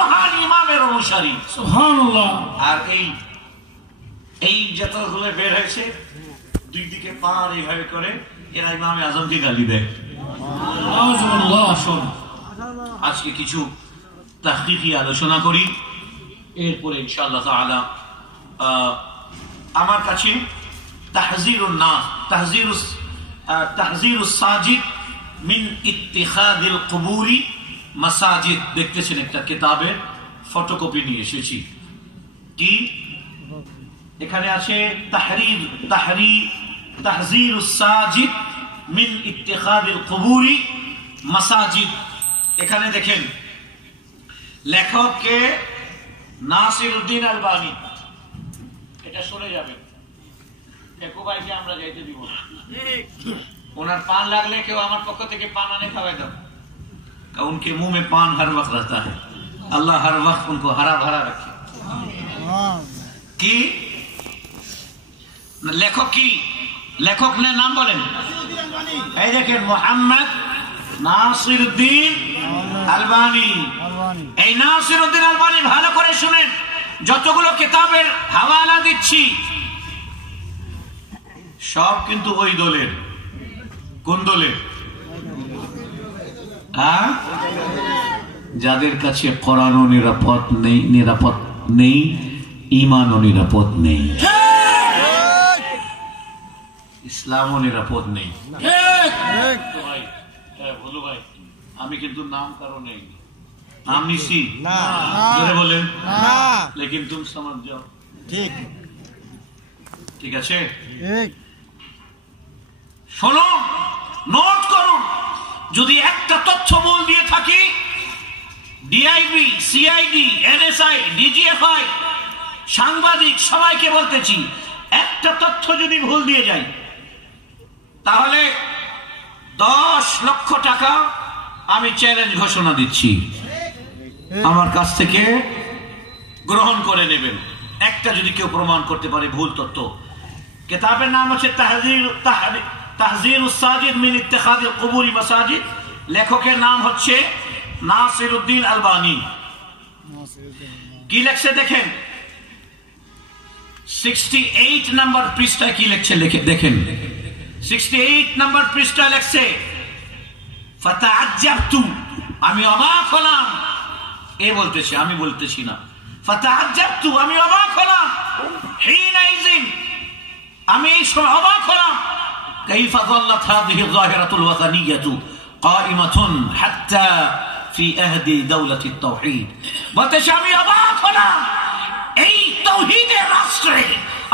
মহান ইমামের অনুসারী, সুবহানাল্লাহ। আর এই যতগুলো বের হয়েছে দুই দিকে পার এইভাবে করে, এরা ইমামে আজমকে গালি দেয়। আসুন আজকে কিছু তাহকিকি আলোচনা করি, এরপরে ইনশাআল্লাহ তাআলা আমার কাছে তাহযীরুস সাজিদ মিন ইত্তিখাদিল কুবুরি মাসাজিদ দেখতেছেন, একটা কিতাবের ফটোকপি নিয়ে এসেছি। কি এখানে আছে? তাহযীরুস সাজিদ মিন ইত্তিখাদিল কুবুরি মাসাজিদ। এখানে দেখেন লেখক কে? নাসিরউদ্দিন আলবানী। এটা শুনে যাবেন, একবাইকে আমরা যাইতে দিব না। ওনার পান লাগলে কেউ আমার পক্ষ থেকে পান আনে খাওয়াই দাও, उनके मुंह में पान हर वक्त रहता है, अल्लाह हर वक्त उनको हरा भरा रखे। की लेखक की लेखक ने नाम बोलें, এই দেখেন মোহাম্মদ নাসিরউদ্দিন আলবানী। এই নাসিরউদ্দিন আলবানী ভালো করে শুনেন, যতগুলো কিতাবের হাওয়ালা দিচ্ছি সব কিন্তু ওই দলের। কোন দলের? যাদের কাছে কোরআনও নিরাপদ নেই, ঈমানও নিরাপদ নেই, ইসলামও নিরাপদ নেই। বলো ভাই, আমি কিন্তু নাম কারো নেই, নাম নিছি না বলেন, লেকিন তুমি সমাজ যাও। ঠিক আছে, শোনো, নোট করুন। যদি একটা তথ্য ভুল দিয়ে থাকি, ডিআইবি, সিআইডি, এনএসআই, ডিজিএফআই, সাংবাদিক সবাইকে বলতেছি, একটা তথ্য যদি ভুল দিয়ে যাই তাহলে 10 লক্ষ টাকা আমি চ্যালেঞ্জ ঘোষণা দিচ্ছি, আমার কাছ থেকে গ্রহণ করে নেবেন। একটা যদি কেউ প্রমাণ করতে পারে ভুল তথ্য। কিতাবের নাম হচ্ছে তাহযীরুস সাজিদ মিন ইত্তিখাদিল কুবুরি মাসাজিদ, লেখকের নাম হচ্ছে নাসিরউদ্দিন আলবানী। কি লেখছে দেখেন, 68 নম্বর পৃষ্ঠায় কি লেখছে দেখেন। 68 নম্বর পৃষ্ঠায় লেখছে, ফাতাআজ্জাবতু, আমি অবাক হলাম। এ বলতেছে, আমি বলতেছি না। ফাতাআজ্জাবতু, আমি অবাক হলাম। হিনাইজিন, আমি অবাক হলাম। কাইফা যাল্লাত হাযিহি যাহিরাতুল ওয়াতানিয়্যাতু কাইমাতুন হাত্তা ফি আহদি দাওলাতিত তাওহীদ। বলতেছে আমি অবাক হলাম, এই তাওহীদের রাষ্ট্রে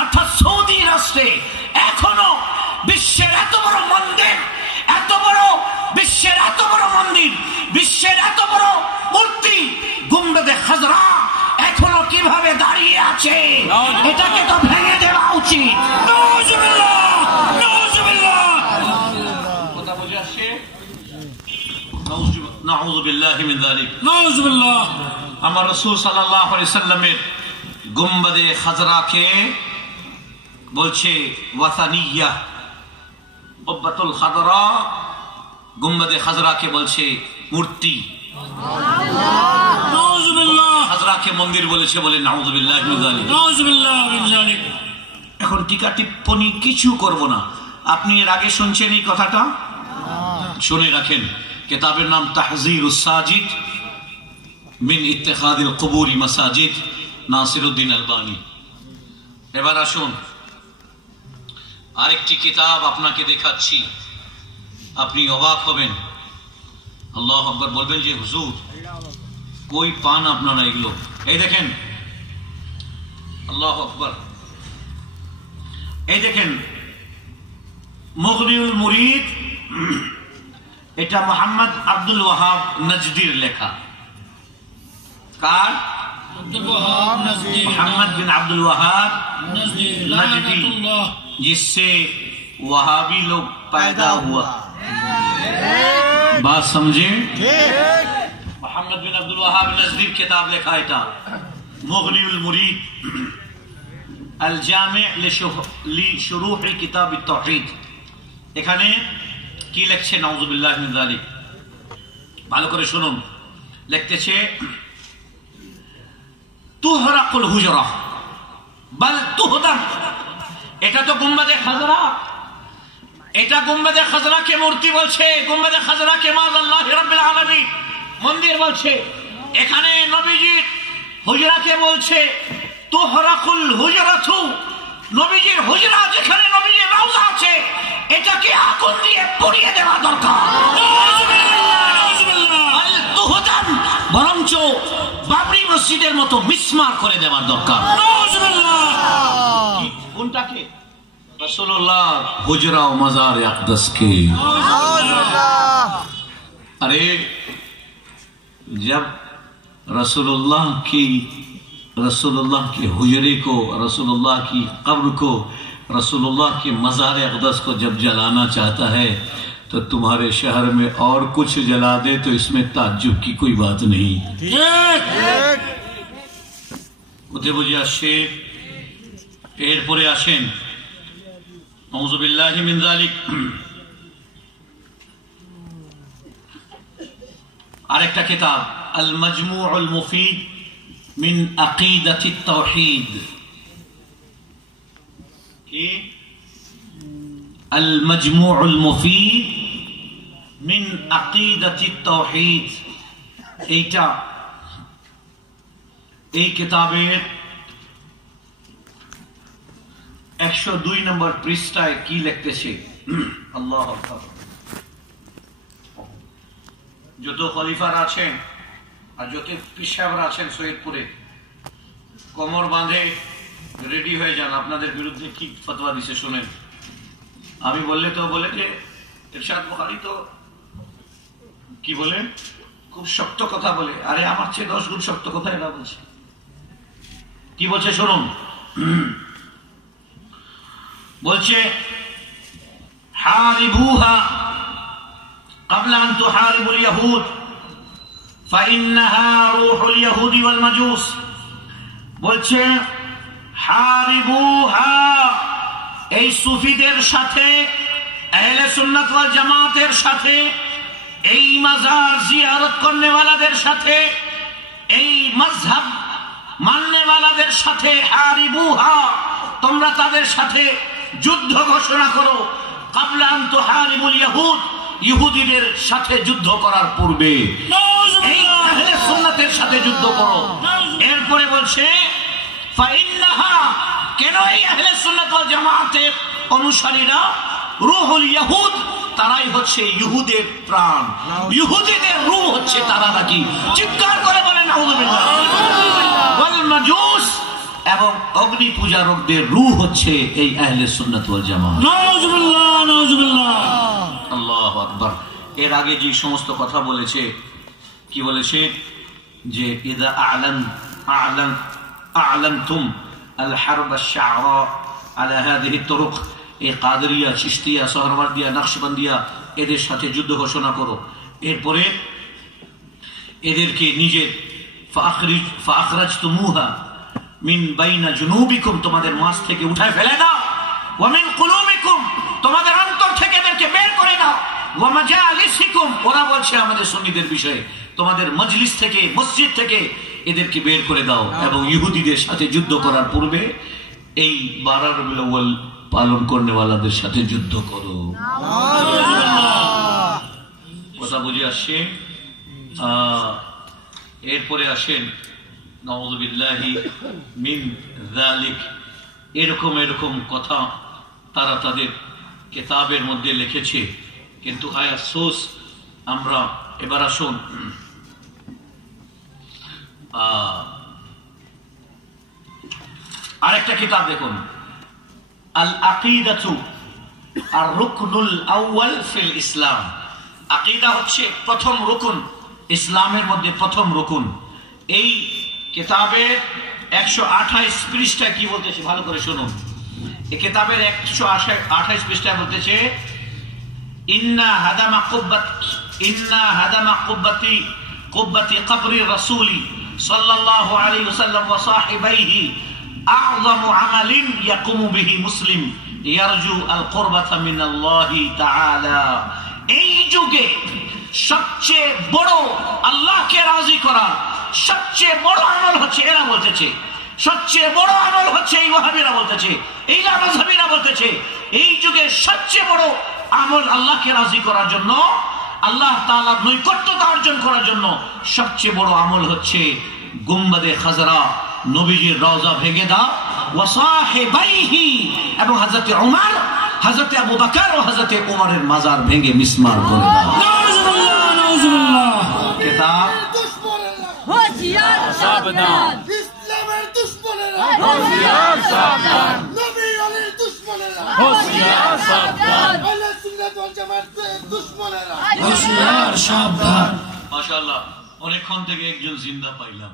অর্থাৎ সৌদি রাষ্ট্রে এখনো বিশ্বের এত বড় মন্দির, বিশ্বের এত বড় মূর্তি গুম্বদে খাজরা এখন আছে, এটাকে তো ভেঙে দেওয়া উচিত। নাউজুবিল্লাহ, নাউজুবিল্লাহ। কথা বুঝে আসছে? নাউযু বিল্লাহি মিন যালিক। নাউজুবিল্লাহ। আমার রাসূল সাল্লাল্লাহু আলাইহি সাল্লামের গুম্বাদে খাজরাকে বলছে ওয়াসানিয়া, কুব্বাতুল খাদরা গুম্বাদে খাজরাকে বলছে মূর্তি, নাউজুবিল্লাহ, খাজরাকে মন্দির বলেছে বলে নাউযু বিল্লাহি মিন যালিক। নাউজুবিল্লাহ মিন যালিক। এখন টিকা টিপ্পনি কিছু করব না। আপনি এর আগে শুনছেন এই কথাটা? শুনে রাখেন। কিতাবের নাম তাহযীরুস সাজিদ মিন ইত্তিখাদিল কুবুরি মাসাজিদ, নাসিরউদ্দিন আলবানী। এবার আসুন আরেকটি কিতাব আপনাকে দেখাচ্ছি, আপনি অবাক হবেন। আল্লাহু আকবার বলবেন যে হুজুর কই পান আপনারা এগুলো? এই দেখেন, আল্লাহু আকবার, এই দেখেন মুগনিউল মুরিদ, এটা মোহাম্মদ আব্দুল ওয়াহাব নজদির লেখা। কার? আব্দুল ওয়াহাব নজদি, मोहम्मद बिन अब्दुल वहाब नजदी, नजदी, लानतुल्लाह। जिससे वहाबी लोग पैदा हुआ। बात समझे? मोहम्मद बिन अब्दुल वहाब नजदी किताब लिखा এটা मुगनिउल मुरीद अल जामे लिशुरूह किताब at-तौहीद। এখানে কি লিখছে? নাউযুবিল্লাহি মিন যালিক। ভালো করে শুনুন। লিখতেছে তুহরাকুল হুজরা বাল তুহদাম। এটা তো গুম্বাদে খাজরা, এটা গুম্বাদে খাজরাকে মূর্তি বলছে, গুম্বাদে খাজরাকে মাআল্লাহি রাব্বিল আলামিন মন্দির বলছে। এখানে নবীজির হুজরাকে বলছে তুহরাকুল হুজরাতু, নবীজির হুজরা যেখানে নবীজির রওজা আছে এটাকে আগুন দিয়ে পুড়িয়ে দেওয়া দরকার। বাল তুহদাম, বরঞ্চ বাবরি মসজিদের মতো মিসমার করে দেওয়ার দরকার। কোনটাকে? রাসূলুল্লাহ হুজরা ও মাজার আকদাস কে। अरे जब रसूलुल्लाह के हुजरे को, रसूलुल्लाह की कब्र को, रसूलुल्लाह के मज़ार अक़दस को जब जलाना चाहता है तो तुम्हारे शहर में और कुछ जला दे तो इसमें ताज्जुब की कोई बात नहीं। কোথায় বুঝে আসছে? এরপরে আসেন আউযু বিল্লাহি মিন যালিক। আরেকটা কিতাব আল মাজমুউল মুফিদ মিন আকিদাতিত তাওহীদ। কি? আল মাজমুউল মুফিদ মিন আকিদাতিত তাওহীদ। এইটা এই কিতাবের 102 নম্বর পৃষ্ঠায় কি লিখতেছে? আল্লাহু আকবার। যত খলিফার আছেন আর যত পিসাবরা আছেন সৈয়দপুরে, কোমর বাঁধে রেডি হয়ে যান। আপনাদের বিরুদ্ধে কি ফতোয়া দিছে শুনেন। আমি বললে তো বলে যে ইরশাদ বুখারী তো কি বলে, খুব শক্ত কথা বলে। আরে আমার চেয়ে 10 গুণ শক্ত কথা এরা বলছে। কি বলছে শুনুন। বলছে হারিবুহা قبل أن تحاربوا اليهود فإنها روح اليهود والمجوس। বলছে হারিবুহা, এই সুফিদের সাথে, আহলে সুন্নাত ওয়াল জামাতের সাথে, এই মাজার জিয়ারত করনেওয়ালাদের সাথে, এই মাযহাব মাননেওয়ালাদের সাথে হারিবুহা, তোমরা তাদের সাথে যুদ্ধ ঘোষণা করো। কাবলা আন তুহারিবুল ইয়াহুদ, ইহুদিদের সাথে যুদ্ধ করার পূর্বে এই আহলে সুন্নাতের সাথে যুদ্ধ করো। এরপরে বলছে ফাইন্নাহা, কেন এই আহলে সুন্নাত ওয়াল জামাতের অনুসারীরা রূহুল ইয়াহুদ, তারাই হচ্ছে ইহুদের প্রাণ, ইহুদিদের রূহ হচ্ছে তারা নাকি। চিৎকার করে বলেন নাউযুবিল্লাহ। ওয়াল মাজুস, এবং অগ্নি পূজারকদের রূহ হচ্ছে এই আহলে সুন্নাত ওয়াল জামাত। নাউযুবিল্লাহ, নাউযুবিল্লাহ। আল্লাহু আকবার। এর আগে যে সমস্ত কথা বলেছে, কি বলেছে যে ইযা আ'লানতুম আল হারব আশ-শা'রা আলা হাযিহি তুরুক, এই কাদেরিয়া, চিশতিয়া, সোহরাওয়ার্দিয়া, নকশবন্দিয়া এদের সাথে যুদ্ধ ঘোষণা করো। এরপরে এদেরকে নিজের ফাখরাজতুমুহা মিন বাইনা জুনুবিকুম, তোমাদের মাঝ থেকে উঠায় ফেলে দাও, ওয়া মিন কুলুবিকুম, তোমাদের অন্তর থেকে এদেরকে বের করে দাও, ওয়া মাজালিসিকুম, ওরা বলছে আমাদের সুন্নিদের বিষয়ে, তোমাদের মজলিস থেকে, মসজিদ থেকে এদেরকে বের করে দাও এবং ইহুদিদের সাথে যুদ্ধ করার পূর্বে এই 12 রবিউল আউয়াল পালন করনেওয়ালাদের সাথে যুদ্ধ করো। কথা বুঝে আসছে? এরপরে আসেন নাউযু বিল্লাহি মিন যালিক, এরকম এরকম কথা তারা তাদের কিতাবের মধ্যে লিখেছে, কিন্তু হায় আফসোস আমরা এবার আসুন আরেকটা কিতাব দেখুন, আল আকিদাতু আর রুকনুল আউয়াল ফিল ইসলাম। আকিদা হচ্ছে প্রথম রুকুন, ইসলামের মধ্যে প্রথম রুকুন। এই কিতাবের 128 পৃষ্ঠায় কি বলতেছে ভালো করে শুনুন। এই কিতাবের 128 পৃষ্ঠায় বলতেছে, ইন্না হাদামা কুব্বাতি কবরি রাসূলি সাল্লাল্লাহু আলাইহি ওয়াসাল্লাম ওয়া সাহিবাইহি আ'যামু আমালিন ইয়াকুমু বিহি মুসলিম ইয়ারজু আল কুরবাতা মিনাল্লাহি তাআলা। এই যুগে সবচেয়ে বড় আল্লাহকে রাজি করা সবচেয়ে বড় আমল হচ্ছে, এরা বলতেছে সবচেয়ে বড় আমল হচ্ছে, এই ওয়াহাবিরা বলতেছে, এই মাযহাবিরা বলতেছে, এই যুগে সবচেয়ে বড় আমল আল্লাহকে রাজি করার জন্য, আল্লাহ তাআলার নৈকট্যতা অর্জন করার জন্য সবচেয়ে বড় আমল হচ্ছে গুম্বাদে খাজরা, নবীজির রওজা ভেঙে দাও, ওয়া সাহিবাইহি, এবং হযরতে ওমর, হযরতে আবু বকর ও হযরতে ওমরের মাজার ভেঙে মিসমার করে দাও। নাউজুবিল্লাহ, নাউজুবিল্লাহ। কিতাব হোশিয়ার সাবধান, ইসলামের দুশমনেরা হোশিয়ার সাবধান, নবী আলীর দুশমনেরা হোশিয়ার সাবধান, আহলে সুন্নাত ওয়াল জামাতের দুশমনেরা হোশিয়ার সাবধান। মাশাআল্লাহ, অনেকক্ষণ থেকে একজন জিন্দা পাইলাম।